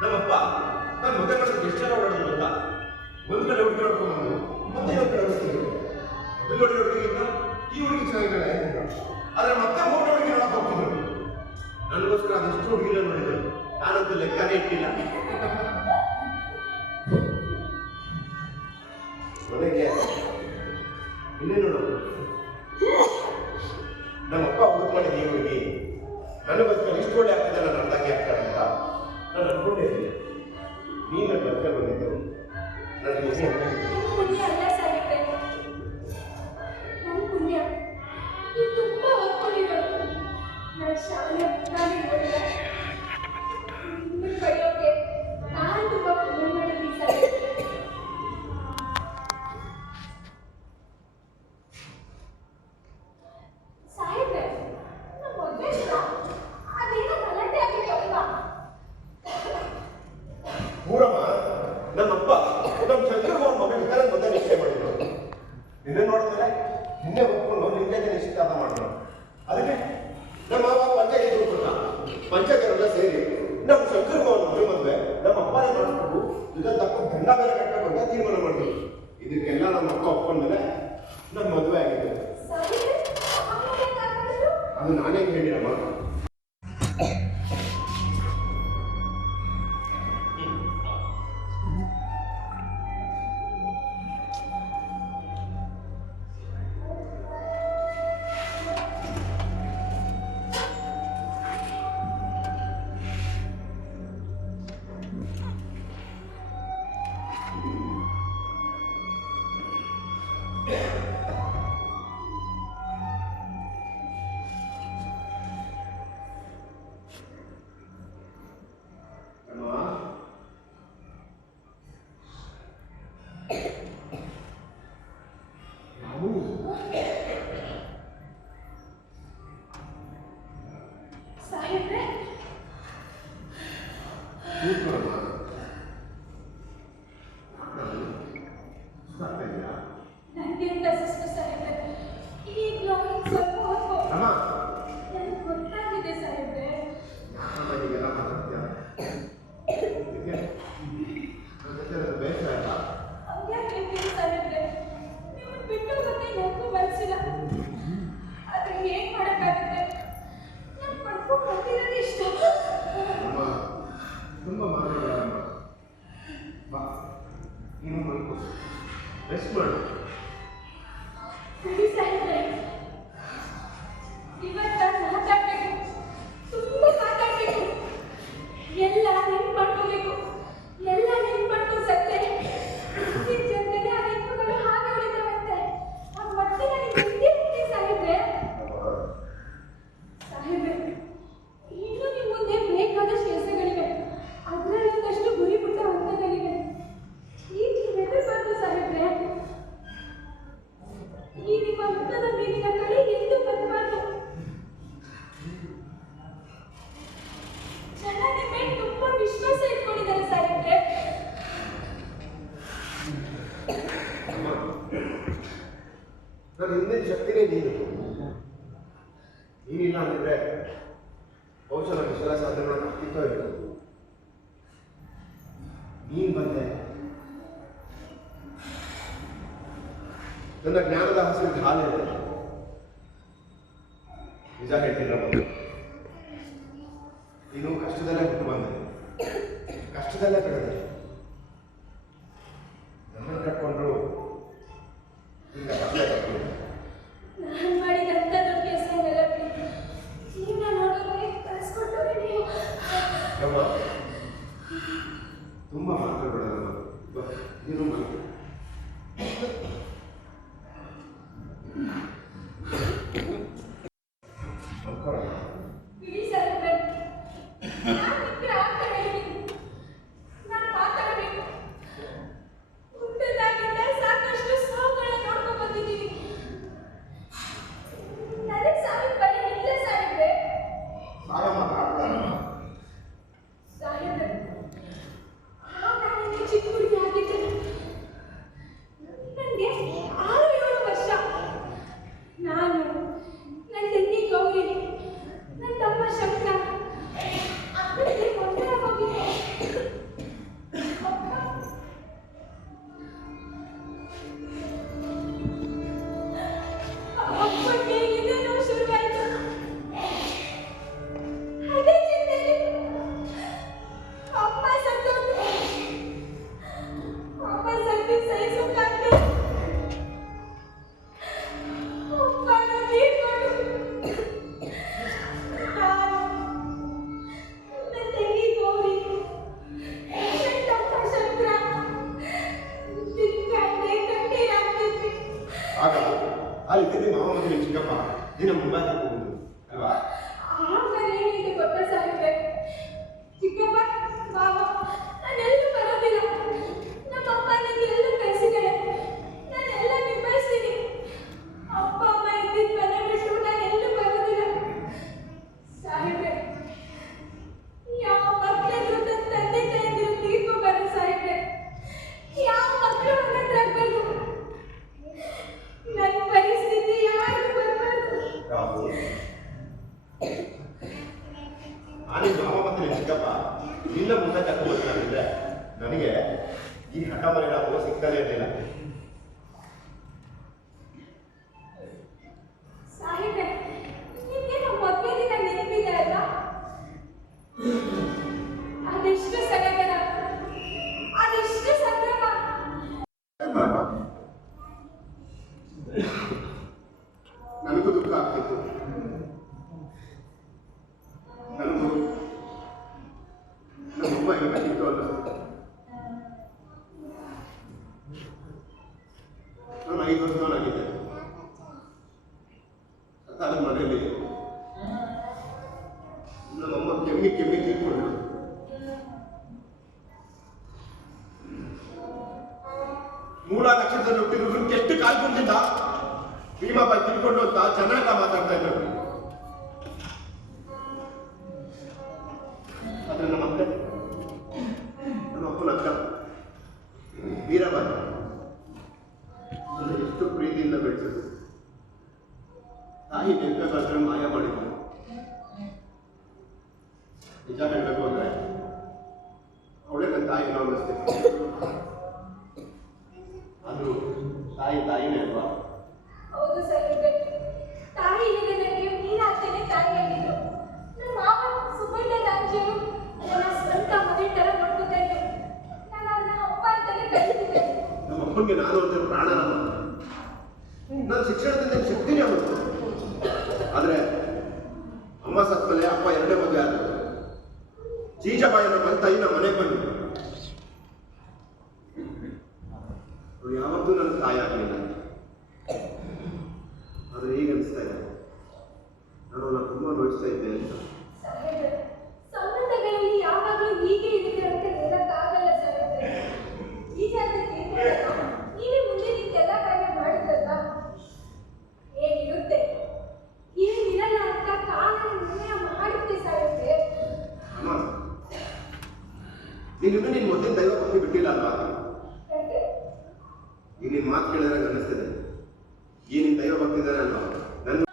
ನಮ್ಮಪ್ಪ ನನ್ನ ಮದುವೆ ಮಾಡೋದಕ್ಕೆ ಎಷ್ಟು ಜನ ಓಡಾಡೋದು ಗೊತ್ತಾ? ಒಂದು ಕಡೆ ಹುಡುಗಿ ನೋಡ್ಕೊಂಡು ಮತ್ತೆ ಇನ್ನೊಂದು ಕಡೆ ಹೋಗ್ತೀನಿ. ಮೊದಲು ಹುಡುಗಿಗಿಂತ ಈ ಹುಡುಗಿ ಚೆನ್ನಾಗಿದ್ದಾಳೆ ಆದ್ರೆ ಮತ್ತೆ ಮೂರನೇ ಹುಡುಗಿ ನೋಡಕ್ ಹೋಗ್ತಿದ್ರು. ನನಗೋಸ್ಕರ ಅದೆಷ್ಟು ಹುಡುಗಿನ ನೋಡಿದ್ರು, ನಾನಂತೂ ಲೆಕ್ಕನೇ ಇಟ್ಟಿಲ್ಲ. ಕೊನೆಗೆ ಇನ್ನೇ ನೋಡು, ನಮ್ಮಪ್ಪ ಹುಡುಕ್ ಮಾಡಿದ ಈ ಹುಡುಗಿ ನನಗೋಸ್ಕರ ಇಷ್ಟು ಒಳ್ಳೆ ಆಗ್ತದೆ, ನನ್ನ ಅರ್ಧಾಗಿ ಆಗ್ತಾಳೆ ಅಂತ ನಾನು ಅನ್ಕೊಂಡೇ ಇದ್ದೀನಿ. ನೀನು ನನ್ನ ಬದುಕ ಬಂದಿದ್ದು ನನಗೆ ಪುಣ್ಯ ಅಲ್ಲ ಸಾಹಿತ್ಯ, ನನ್ನ ಪುಣ್ಯ. ನೀವು ತುಂಬಾ ಓದ್ಕೊಂಡಿರೋದು. ನನ್ನ ಶಾಲೆ ನಾನು ನೋಡಿಲ್ಲ. ನಿಮ್ಮನ್ನು ಕಳೆಯೋಕೆ ನಾನು ತುಂಬಾ ಪುಣ್ಯ ಮಾಡಿದ್ದೀನಿ ಸಾಹಿತ್ಯ. ಸಾಹಿತ್ಯ, ನಮ್ಮ ಮದುವೆ ಅದೇನೋ ಗಲಾಟೆ ಆಗಿತ್ತು ಅಲ್ವಾ? ಪೂರಮ್ಮ, ನಮ್ಮಪ್ಪ ನಮ್ಮ ಶಂಕರ್ ಅವ್ರ ಮಗ ವಿಚಾರ ಮದುವೆ ನಿಶ್ಚಯ ಮಾಡಿದ್ರು. ನಿನ್ನೆ ನೋಡಿದ್ರೆ ನಿನ್ನೆ ಒಪ್ಕೊಂಡು ನಿನ್ನೆ ನಿಶ್ಚಿತಾರ್ಥ ಮಾಡಿದ್ರು. ಅದಕ್ಕೆ ನಮ್ಮ ಮಾವ ಪಂಚಾಯತ್ ಕೊಟ್ಟ, ಪಂಚಾಯತ್ರೆಲ್ಲ ಸೇರಿ ನಮ್ಮ ಶಂಕರ್ ಅವ್ರ ಮದುವೆ ನಮ್ಮ ಅಪ್ಪನೇ ಮಾಡಿಸ್ಬೇಕು, ಇದನ್ನ ತಕ್ಕ ದಂಡ ಬೇರೆ ಕಟ್ಟಬೇಕು ಅಂತ ತೀರ್ಮಾನ ಮಾಡಿದ್ರು. ಇದಕ್ಕೆಲ್ಲ ನಮ್ಮ ಅಪ್ಪ ಒಪ್ಕೊಂಡ್ಮೇಲೆ ನಮ್ಮ ಮದುವೆ ಆಗಿದ್ದು. ಸಾಹಿತ್ಯ, ಅದು ನಾನೇ ಹೇಳಿರಮ್ಮ. ಸಾಹಿತ್ಯ, ನನಗೆಂತ ಸಿಸ್ಟು ಸಾಹಿತ್ಯ, ಈಗಲೂ ಸ್ವಲ್ಪ ಹೊತ್ತು ನನಗೆ ಗೊತ್ತಾಗಿದೆ ಸಾಹಿತ್ಯ. ಹಂಗ್ಯಾಕೆ ಹೇಳ್ತೀನಿ ಸಾಹಿತ್ಯ, ನಿಮ್ಮನ್ನು ಬಿಟ್ಟು ಹೋಗೋಕ್ಕೆ ನನಗೂ ಮನಸ್ಸಿಲ್ಲ. ಆದ್ರೆ ಏನ್ ಮಾಡೋಕ್ಕಾಗುತ್ತೆ, ನಾನು ಪಡ್ಕೊಂಡು ಬಂದಿರೋದು ಇಷ್ಟ. ತುಂಬ ಮಾತಾಡೋಣ. ಬಾ, ನೀನು ಮಲ್ಕೋ, ರೆಸ್ಟ್ ಮಾಡು. ಸರಿ ಸಾಹಿತ್ಯ, ಇವತ್ತು ನಾನು ಮಾತಾಡ್ಬೇಕು, ತುಂಬಾ ಮಾತಾಡ್ಬೇಕು. ಎಲ್ಲ ನೆನ್ಪು ಮಾಡ್ಕೋಬೇಕು, ಎಲ್ಲ ನೆನ್ಪು ಮಾಡ್ಕೊಂಡು ಸತ್ತೆ ನಿಮ್ ಜೊತೆಗೆ ಆ ನೆನ್ಪುಗಳು ಹಾಗೆ ಉಳಿತಾವಂತೆ. ಮತ್ತೆ ನನಗೆ ಹಿಂದೆ ಹಿಂದೆ ಸಾಹಿತ್ಯ. ಸಾಹಿತ್ಯ, ಇನ್ನು ನಿಮ್ಮ ಮುಂದೆ ಬೇಕಾದಷ್ಟು ಕೆಲಸಗಳಿವೆ, ಅದರಲ್ಲಿ ಒಂದಷ್ಟು ಗುರಿ ಬಿಟ್ಟ ಹಂತಗಳಿವೆ. ಈಗ ಹೆದರಬಾರ್ದು ಸಾಹಿತ್ಯ. ಈ ನಿಮ್ಮ ಹುಟ್ಟದ ಮೇಲಿನ ಕಳೆ ಎಂದು ಬರಬಾರ್ದು. ಜನ ನಿಮ್ಮ ಮೇಲೆ ತುಂಬಾ ವಿಶ್ವಾಸ ಇಟ್ಕೊಂಡಿದ್ದಾರೆ ಸಾಹಿತ್ಯ. ನನ್ನ ಹಿಂದಿನ ಶಕ್ತಿನೇ ನೀನು. ನೀನಿಲ್ಲ ಅಂದಿದ್ರೆ ಬಹುಶಃ ನಾನು ಇಷ್ಟೆಲ್ಲ ಸಾಧನೆ ಮಾಡೋಕ್ಕಾಗ್ತಿತ್ತೋ ಇಲ್ಲ. ನೀನು ಬಂದೆ, ನನ್ನ ಜ್ಞಾನದ ಹಸಿರು ಹಾಲಿದೆ. ನಿಜ ಹೇಳ್ತೀನಮ್ಮ, ನೀನು ಕಷ್ಟದಲ್ಲೇ ಹುಟ್ಟು ಬಂದೆ, ಕಷ್ಟದಲ್ಲೇ ಬೆಳೆದೆ. ನನ್ನನ್ನು ಕಟ್ಕೊಂಡ್ರು ಈಗ ಕಷ್ಟೇ ಕಟ್ಕೊಂಡು ನಾನು ಮಾಡಿದಂತ ದೊಡ್ಡ ಕೆಲಸ ಏನೆಲ್ಲ ಬಿಡಿ, ಜೀವನ ನೋಡೋಕೆ ಕಲಿಸ್ಕೊಟ್ಟವ್ರೆ ನೀವು. ತುಂಬ ಮಾತಾಡಬೇಡಮ್ಮ, ನೀನು ಮಾತು. ಬಿಡಿ ಸಾಹಿತ್ಯ, ನಾನು ನಿದ್ರೆ ಆಗ್ತಾ ಹೇಳಿದ್ದೀನಿ. ನಾನು ಮಾತಾಡಬೇಕು. ಹುಟ್ಟದಾಗಿಂದ ಸಾಕಷ್ಟು ಸಾವುಗಳನ್ನ ನೋಡ್ಕೊಂಡು ಬಂದಿದ್ದೀನಿ. ಅಲ್ಲಿ ಮಾವ ಮತ್ತು ನಿಮ್ಮ ಚಿಕ್ಕಪ್ಪ ದಿನ ಮುಂಬಾಗಿ ಹೋಗುದು ಅಲ್ವಾ? ಆಮೇಲೆ ಏನಿದೆ ಗೊತ್ತಾ ಸಾಹೇಬ್ರೆ, ಚಿಕ್ಕಪ್ಪ ಮಾವ ನಾನೆಲ್ಲೂ ಬರೋದಿಲ್ಲ. ನಮ್ಮಪ್ಪ ನನಗೆ ಎಲ್ಲ ಕಳಿಸಿದ್ದಾರೆ, ನಾನೆಲ್ಲ ನಿಭಾಯಿಸ್ತೀನಿ. ಅಪ್ಪ ಅಮ್ಮ ಇದ್ದಿದ್ದ ಮನೆ ಬಿಟ್ಟು ನಾನೆಲ್ಲೂ ಬರೋದಿಲ್ಲ ಸಾಹೇಬ್ರೆ. ಯಾವ ಮಕ್ಕಳೆಲ್ಲರೂ ನನ್ನ ತಂದೆ ತಾಯಿದ್ರು ತೀರ್ಕೋಬಾರ್ದು ಸಾಹೇಬ್ರೆ. ಯಾವ ಮಕ್ಕಳು ನನ್ನ ಆಗ್ಬಾರ್ದು. ನನ್ನ ಪರಿಸ್ಥಿತಿ ಯಾರು ಬರಬಾರ್ದು. ರಾಹುಲ್, ನಾನೇ ಮಾವ ಮತ್ತು ನಿಮ್ಮ ಚಿಕ್ಕಪ್ಪ ನಿನ್ನ ಮುಂದೆ ಕರ್ಕೊಂಡ್ಬರ್ತಾನಿದ್ರೆ ನನಗೆ ಈ ಹಠ ಪರಿಣಾಮ ಸಿಗ್ತಾನೆ ಇರಲಿಲ್ಲ. ಸಾಹೇಬ್ರೆ, ನಿಮ್ಗೆ ನಮ್ಮ ಮದುವೆ ದಿನ ನೆನಪಿದೆ ಅಲ್ವಾ? ಅದೆಷ್ಟು ಸಡಗರ, ಅದೆಷ್ಟು ಸಂಭ್ರಮ. ನನಗೂ ದುಃಖ ಆಗ್ತಿತ್ತು. ನನಗೂ ನಮ್ಮಮ್ಮ ಇರಬೇಕಿತ್ತು ಅನ್ನಿಸ್ತು. ನಾನು 5 ವರ್ಷದವನಾಗಿದ್ದೆ. ಸಕಾಲ ಮನೆಯಲ್ಲಿ ನಮ್ಮಮ್ಮ ಕೆಮ್ಮಿ ತೀರ್ಕೊಂಡ್ರು. ಮೂಲ ನಕ್ಷತ್ರದಲ್ಲಿ ಹುಟ್ಟಿದ್ರು ಕೆಟ್ಟು ಕಾಲ್ಕೊಂಡಿದ್ದ ಭೀಮಾಬಾಯಿ ತಿಳ್ಕೊಂಡು ಅಂತ ಚೆನ್ನಾಗ ಮಾತಾಡ್ತಾ ಇದ್ರು. ಆದ್ರೆ ನಮ್ಮ ಅತ್ತೆ, ನಮ್ಮ ಅಪ್ಪನ ಅಕ್ಕ ವೀರಬಾಯಿ ಎಷ್ಟು ಪ್ರೀತಿಯಿಂದ ಬೆಳೆಸಿದ್ರು. ತಾಯಿ ಬೇಕಾದ್ರೆ ಮಾಯ ಮಾಡಿದ್ರು. ನಿಜ ಹೇಳಬೇಕು ಅಂದ್ರೆ ಅವಳೇ ನನ್ನ ತಾಯಿನೋ ಅನ್ನಿಸ್ತೇನೆ. ಆದ್ರೂ ತಾಯಿನೇ ಅಲ್ವಾ? ಹೌದು ಸಾಹೇಬ್ರೆ, ತಾಯಿ ಇಲ್ಲದೆ ನನಗೆ ನೀರಾಗ್ತೇನೆ ತಾಯಿಯಾಗಿದ್ದು. ನಮ್ಮ ಮಾವ ಸುಬ್ಬಣ್ಣ ರಾಜ್ಯರು ನನ್ನ ಸ್ವಂತ ಮನೆ ತರ ನೋಡ್ಕೊತಾ ಇದ್ರು. ನಾನು ಅವನ ಅಪ್ಪ ಅಂತಾನೆ ಕರೀತಿದ್ದೆ. ನಮ್ಮ ಅಪ್ಪನಿಗೆ ನಾನು ಅಂತ ಪ್ರಾಣ. ನನ್ನ ಶಿಕ್ಷಣದಿಂದ ಶಕ್ತಿನೇ ಆಗುತ್ತೆ. ಆದ್ರೆ ಅಮ್ಮ ಸತ್ಮೇಲೆ ಅಪ್ಪ 2ನೇ ಮದುವೆ ಆದ. ಜೀಜಾಬಾಯಿ ನಮ್ಮ ತಾಯಿ ನಮ್ಮ ಮನೆಗೆ ಬಂದು ಅವ್ರು ಯಾವತ್ತೂ ನನ್ನ ತಾಯಿ ಆಗಲಿಲ್ಲ. ಆದ್ರೆ ಈಗ ಅನಿಸ್ತಾ ಇದೆ ನಾನು ಅವನ್ನ ತುಂಬಾ ನೋಯಿಸ್ತಾ ಇದ್ದೆ ಅಂತ. ಸಾಹೇಬ್ರೆ, ಸಂಬಂಧಗಳಲ್ಲಿ ಯಾವಾಗಲೂ ಹೀಗೆ ಇರುತ್ತೆ ಅಂತ ಹೇಳಕ್ಕಾಗಲ್ಲ ಸಾಹೇಬ್ರೆ. ಈ ಜಾತಿ ನೀವೇ ಮುಂದೆ ನಿಂತೆಲ್ಲ ಕಾರ್ಯ ಮಾಡಿದ್ರಲ್ವಾ? ಏನಿರುತ್ತೆ ಏನಿರಲ್ಲ ಅಂತ ಕಾಲ ನಿರ್ಣಯ ಮಾಡುತ್ತೆ ಸಾಹೇಬ್ರೆ. ಅಮ್ಮ, ನೀನಿನ್ನೂ ನಿನ್ನ ಮೊದಲಿನ ದೈವ ಭಕ್ತಿ ಬಿಟ್ಟಿಲ್ಲ ಅಲ್ವಾ? ಯಾಕೆ? ಈಗ ನಿನ್ನ ಮಾತು ಕೇಳಿದಾಗ ಅನ್ನಿಸ್ತದೆ ಈ ನಿನ್ನ ದೈವ ಭಕ್ತಿ ಇದ್ದಾನೆ ಅಲ್ವಾ? ನನ್ನ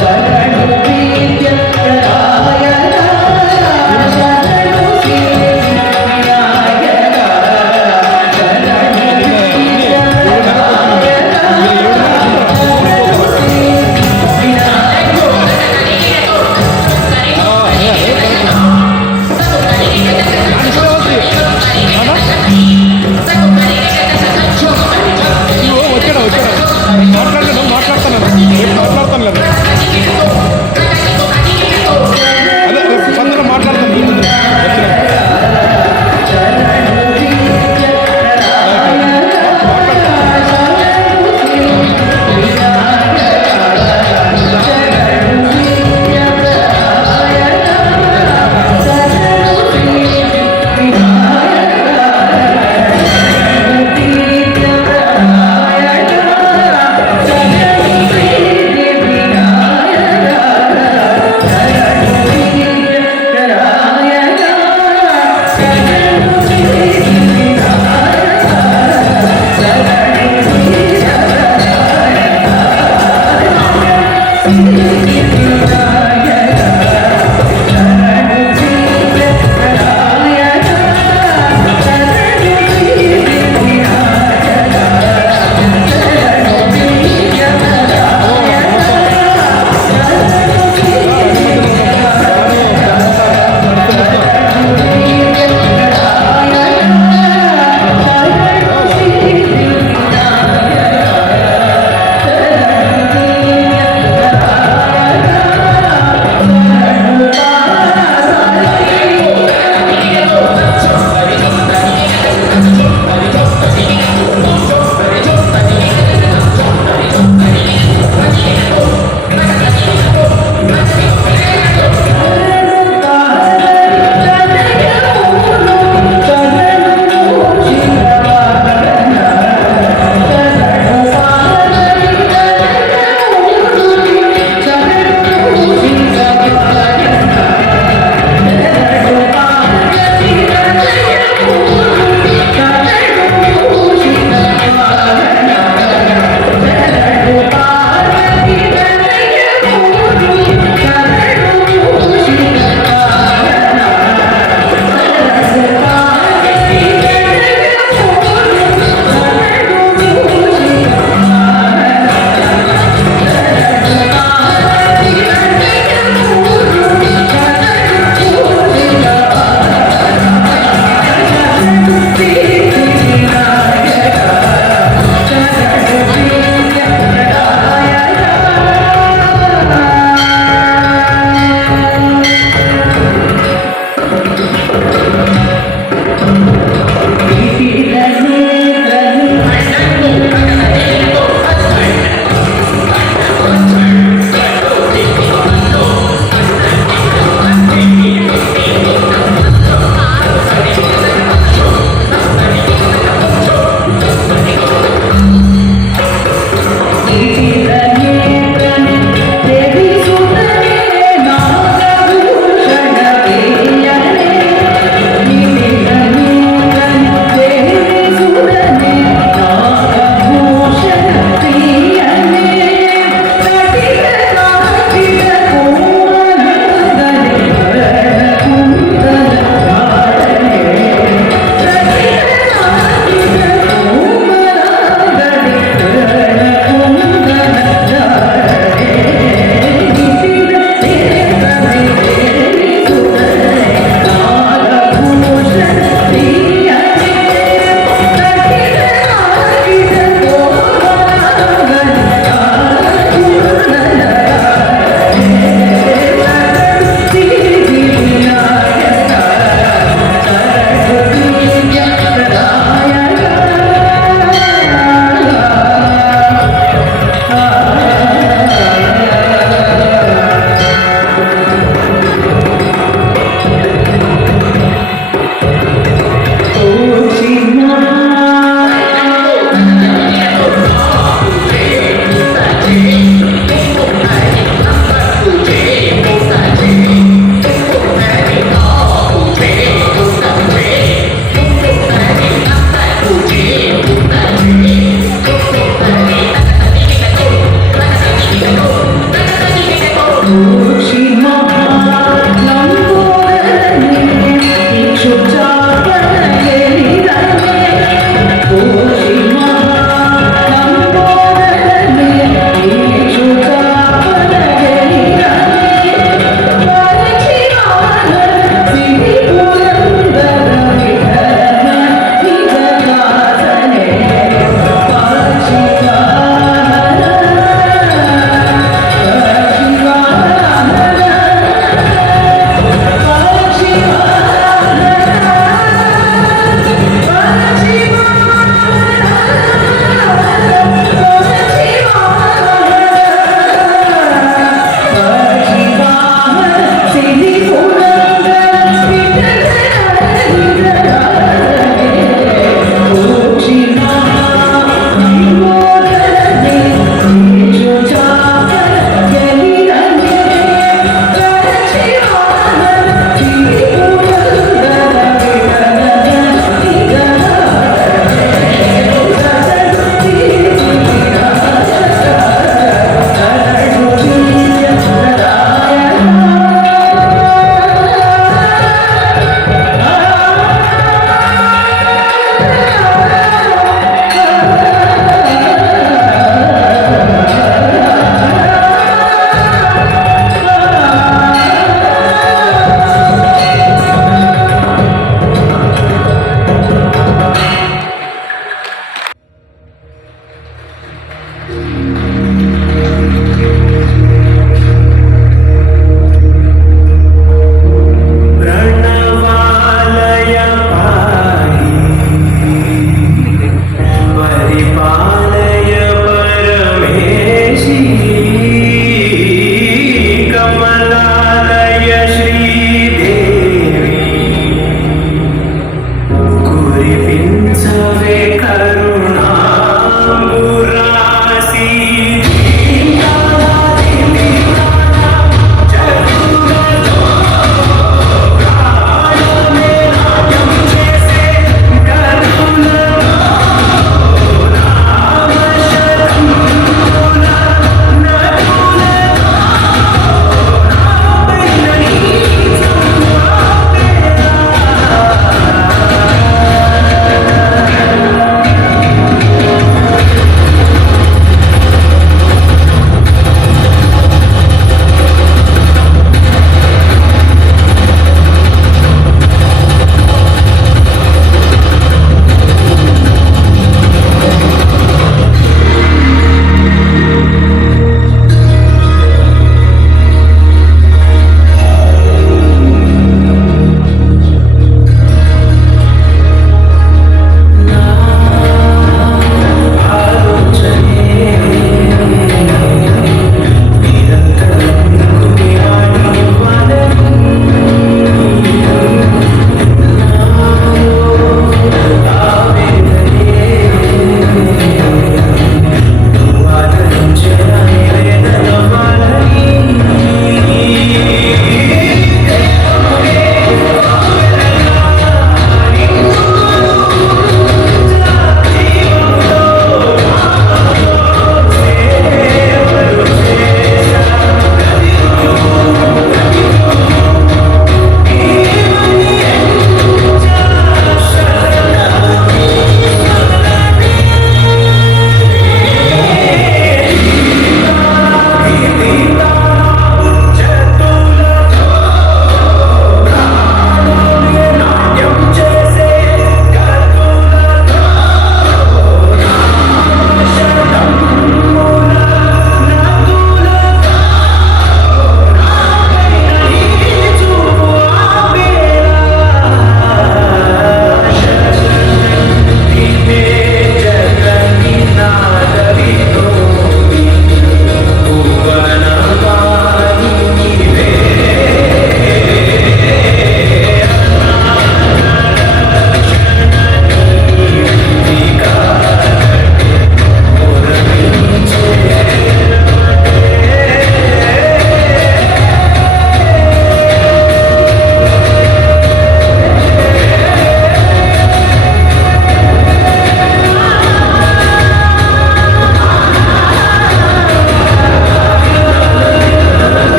ಶರಣು ಪ್ರೀತ್ಯ ರಾಯಣ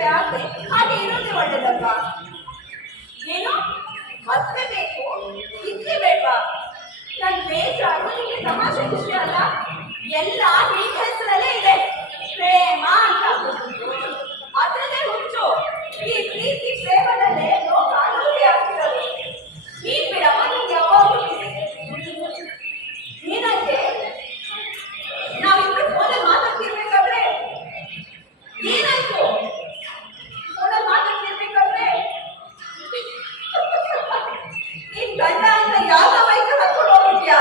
ಮದುವೆ ಆಗದೆ ಹಾಗೆ ಇರೋದೇ ಒಳ್ಳೇದಲ್ವಾ? ಏನು ಮತ್ತೆ ಬೇಕು ಇದ್ದೇ ಬೇಡ್ವಾ? ನನ್ ಬೇಜಾರು ನಿಮಗೆ ತಮಾಷೆ ವಿಷಯ ಅಲ್ಲ, ಎಲ್ಲ ನಿನ್ ಹೆಸರಲ್ಲೇ ಇದೆ. ಪ್ರೇಮ ಅಂತ ಅದ್ರಲ್ಲೇ ಹುಚ್ಚು. ಈ ಪ್ರೀತಿ ಪ್ರೇಮದಲ್ಲೇ ಲೋಕ ಅನುಭೂತಿ ಆಗ್ತಿರೋದು. ನೀನ್ ಬಿಡಮ್ಮ, ನಿಂಗೆ ಯಾವಾಗಲೂ ಏನಂತೆ ನಾವಿಬ್ರು ಫೋನಲ್ಲಿ ಮಾತಾಡ್ತಿರ್ಬೇಕಾದ್ರೆ ಏನಾಯ್ತು? ಫೋನಲ್ಲಿ ಮಾತಾಡ್ತಿರ್ಬೇಕಾದ್ರೆ ನಿನ್ ಗಂಡ ಅಂತ ಯಾವ ವೈಕಲ್ ಹಾಕೊಂಡು ಹೋಗ್ಬಿಟ್ಯಾ?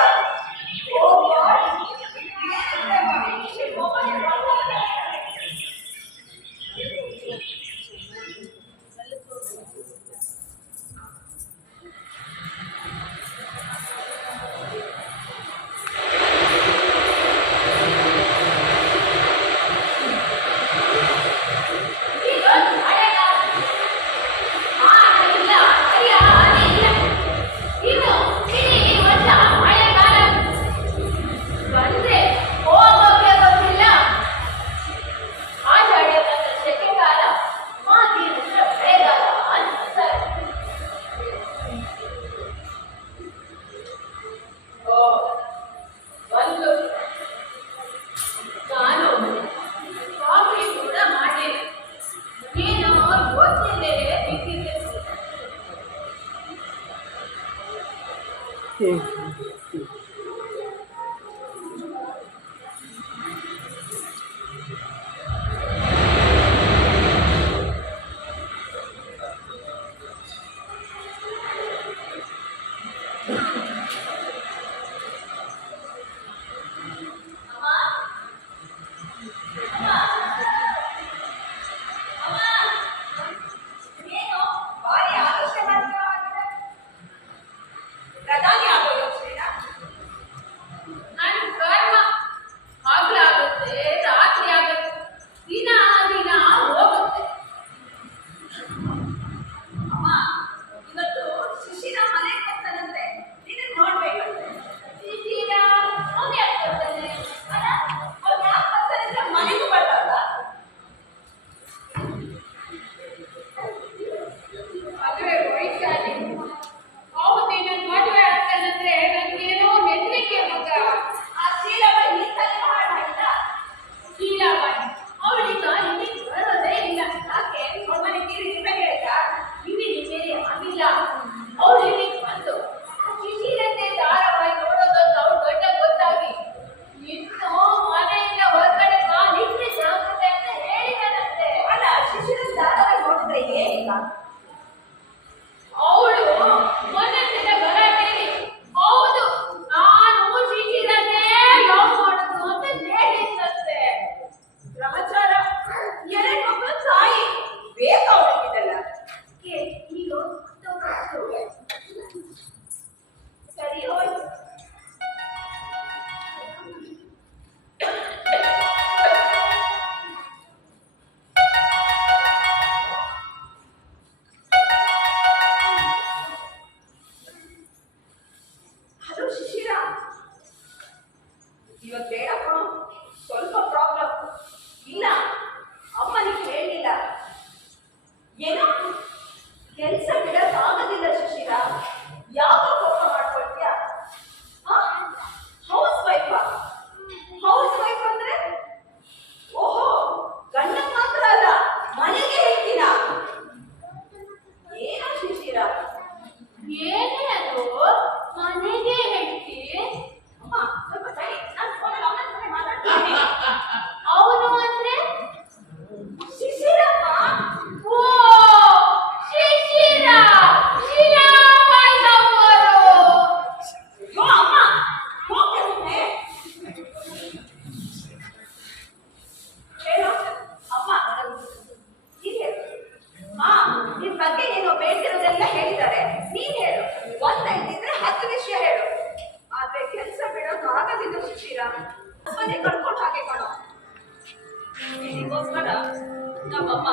ನಮ್ಮಮ್ಮ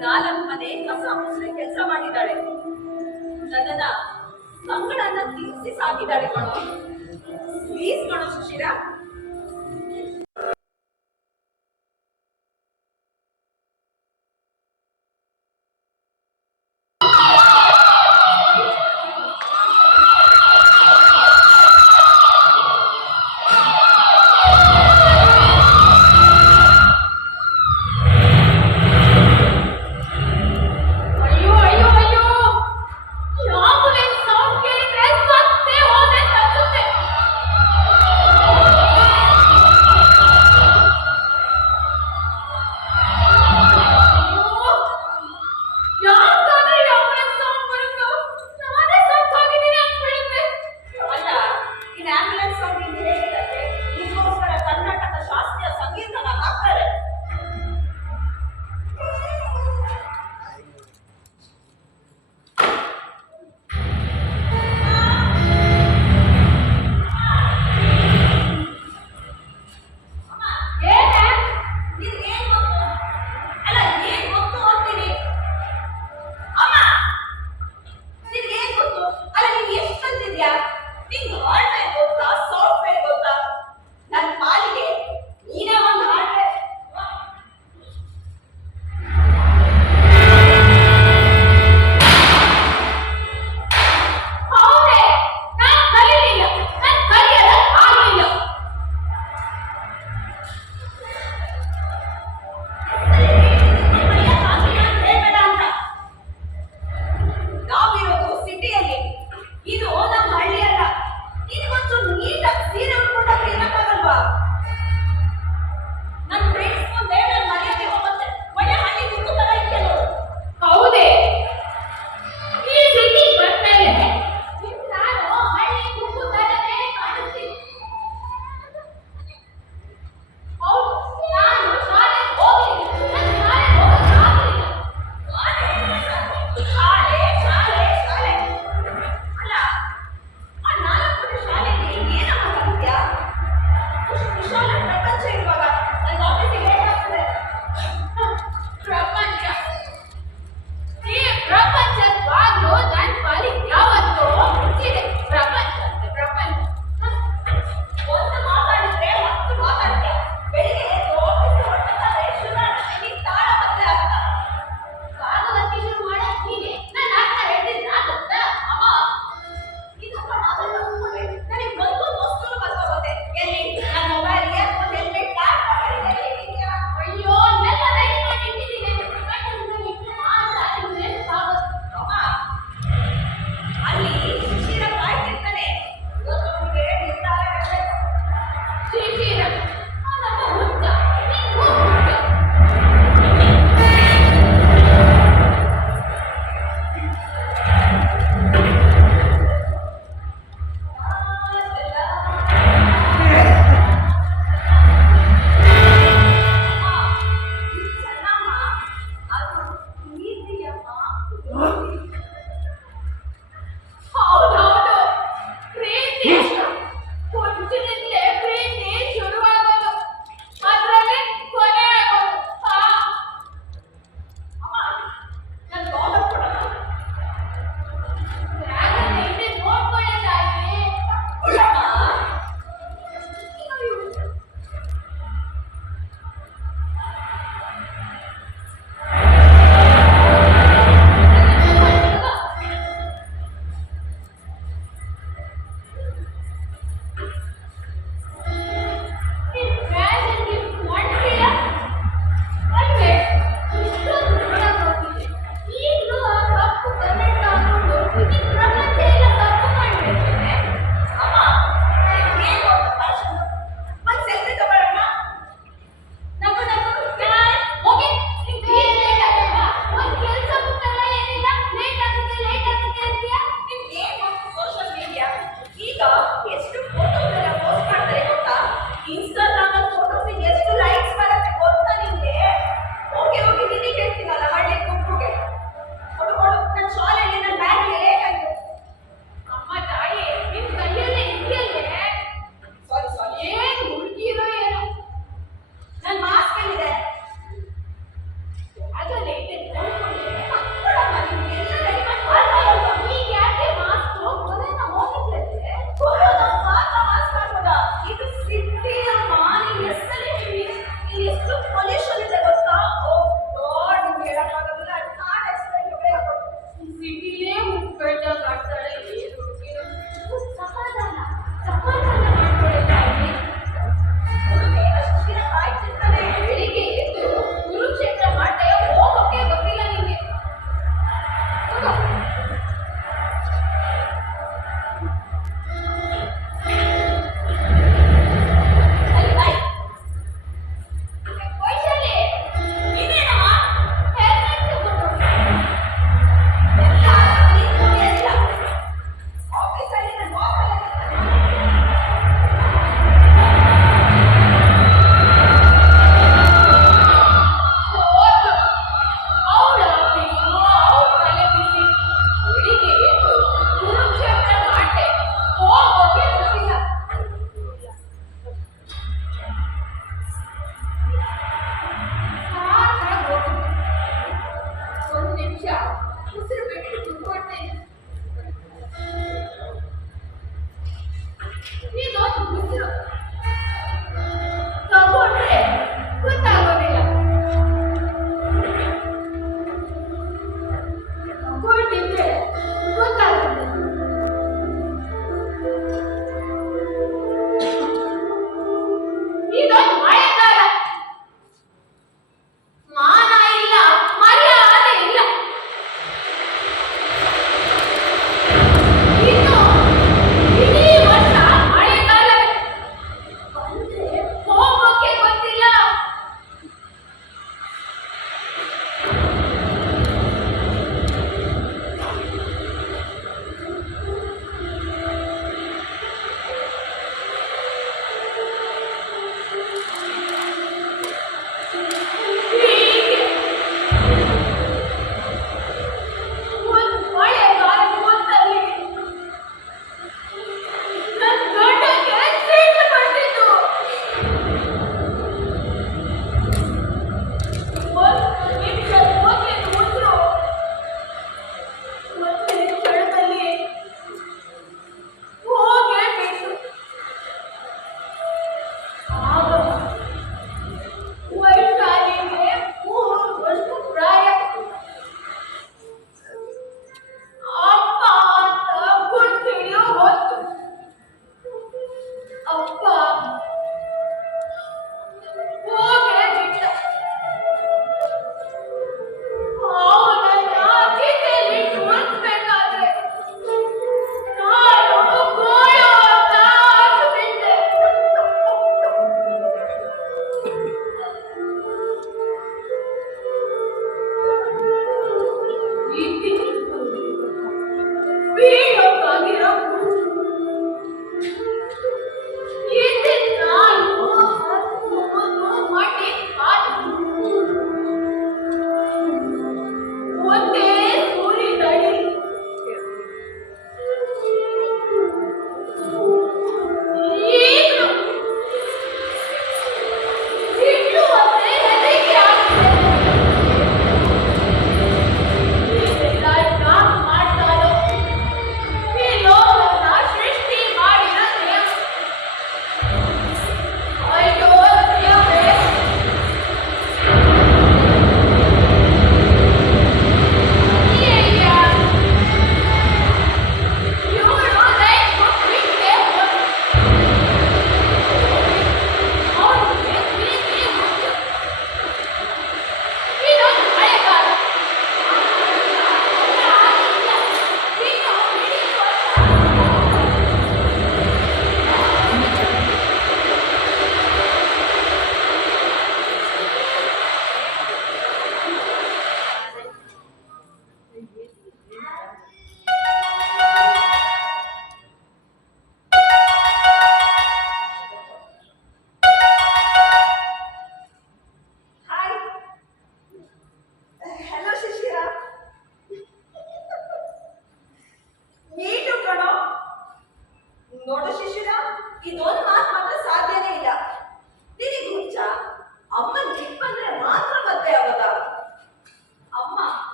4 ಮನೆ ಕಸ ಮುಸ್ರೆ ಕೆಲಸ ಮಾಡಿದ್ದಾಳೆ. ನನ್ನನ್ನ ಸಂಕಟನ ತೀರಿಸಿ ಸಾಕಿದ್ದಾಳೆ ಕಣೋ. ಪ್ಲೀಸ್ ಕಣೋ ಸುಶೀಲಾ.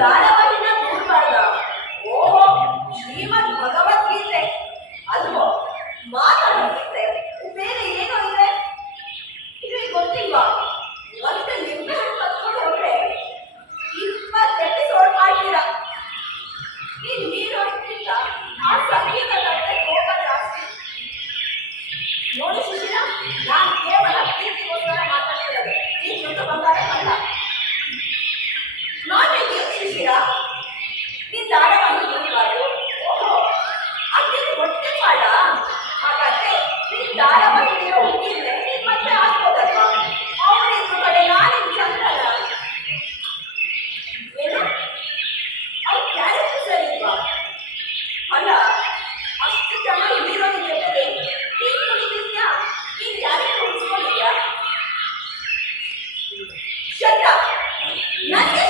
ಧಾರಾವಾಹಿನ ನೋಡಬಾರ್ದ? ಓಹೋ, ಶ್ರೀಮದ್ ಭಗವದ್ಗೀತೆ ಅಲ್ವೋ? ಮಾತಾಡೋದಿದ್ರೆ ಬೇರೆ ಏನೋ ಇದೆ. ನಿಮಗೆ ಗೊತ್ತಿಲ್ವಾ? ಒಂದು ನಿಂಬೆ ಹಣ್ಣು ಕತ್ಕೊಂಡು ಹೋದ್ರೆ 20 ಎಪಿಸೋಡ್ ಮಾಡ್ತೀರಾ. ಈ ನೀರೋಕ್ಕಿಂತ ಆ ಸಂಗೀತ ಕಡೆ ಕೋಪ ಜಾಸ್ತಿ. ನೋಡಿ ಸುಶೀಲ, ನಾನು ಕೇವಲ ಪ್ರೀತಿಗೋಸ್ಕರ ಮಾತಾಡ್ತಿರೋದು, ಈ ದುಡ್ಡು ಬಂಗಾರ ಅಲ್ಲ. ನಾನ್ ಸುಶೀಲ, ನೀನ್ ಧಾರಾವಾಹಿ ನೋಡಬಾರ್ದು. ಓಹೋ, ಅದೇನು ಹೊಟ್ಟೆ ಮಾಡ? ಹಾಗಾದ್ರೆ ನೀನ್ ಧಾರಾವಾಹಿಯ ಹುಟ್ಟಿದ್ರೆ ನೀನ್ ಮತ್ತೆ ಆಗ್ಬೋದಲ್ವಾ? ಅವನಿದ್ರು ಕಡೆ ನಾನೇನು ಚಂದನ? ಏನು ಅವ್ರ ಕ್ಯಾರೆಕ್ಟರ್ ಸರಿ ಇಲ್ವಾ? ಅಲ್ಲ, ಅಷ್ಟು ಚೆನ್ನಾಗಿ ಹೀರೋಯಿನ್ ಜೊತೆಗೆ ನೀನ್ ಕುಡಿದಿದ್ಯಾ? ನೀನ್ ಕ್ಯಾರೆಕ್ಟರ್ ಉಳಿಸ್ಕೊಂಡಿದ್ಯಾ? ಶಬ್ದ ನನಗೆ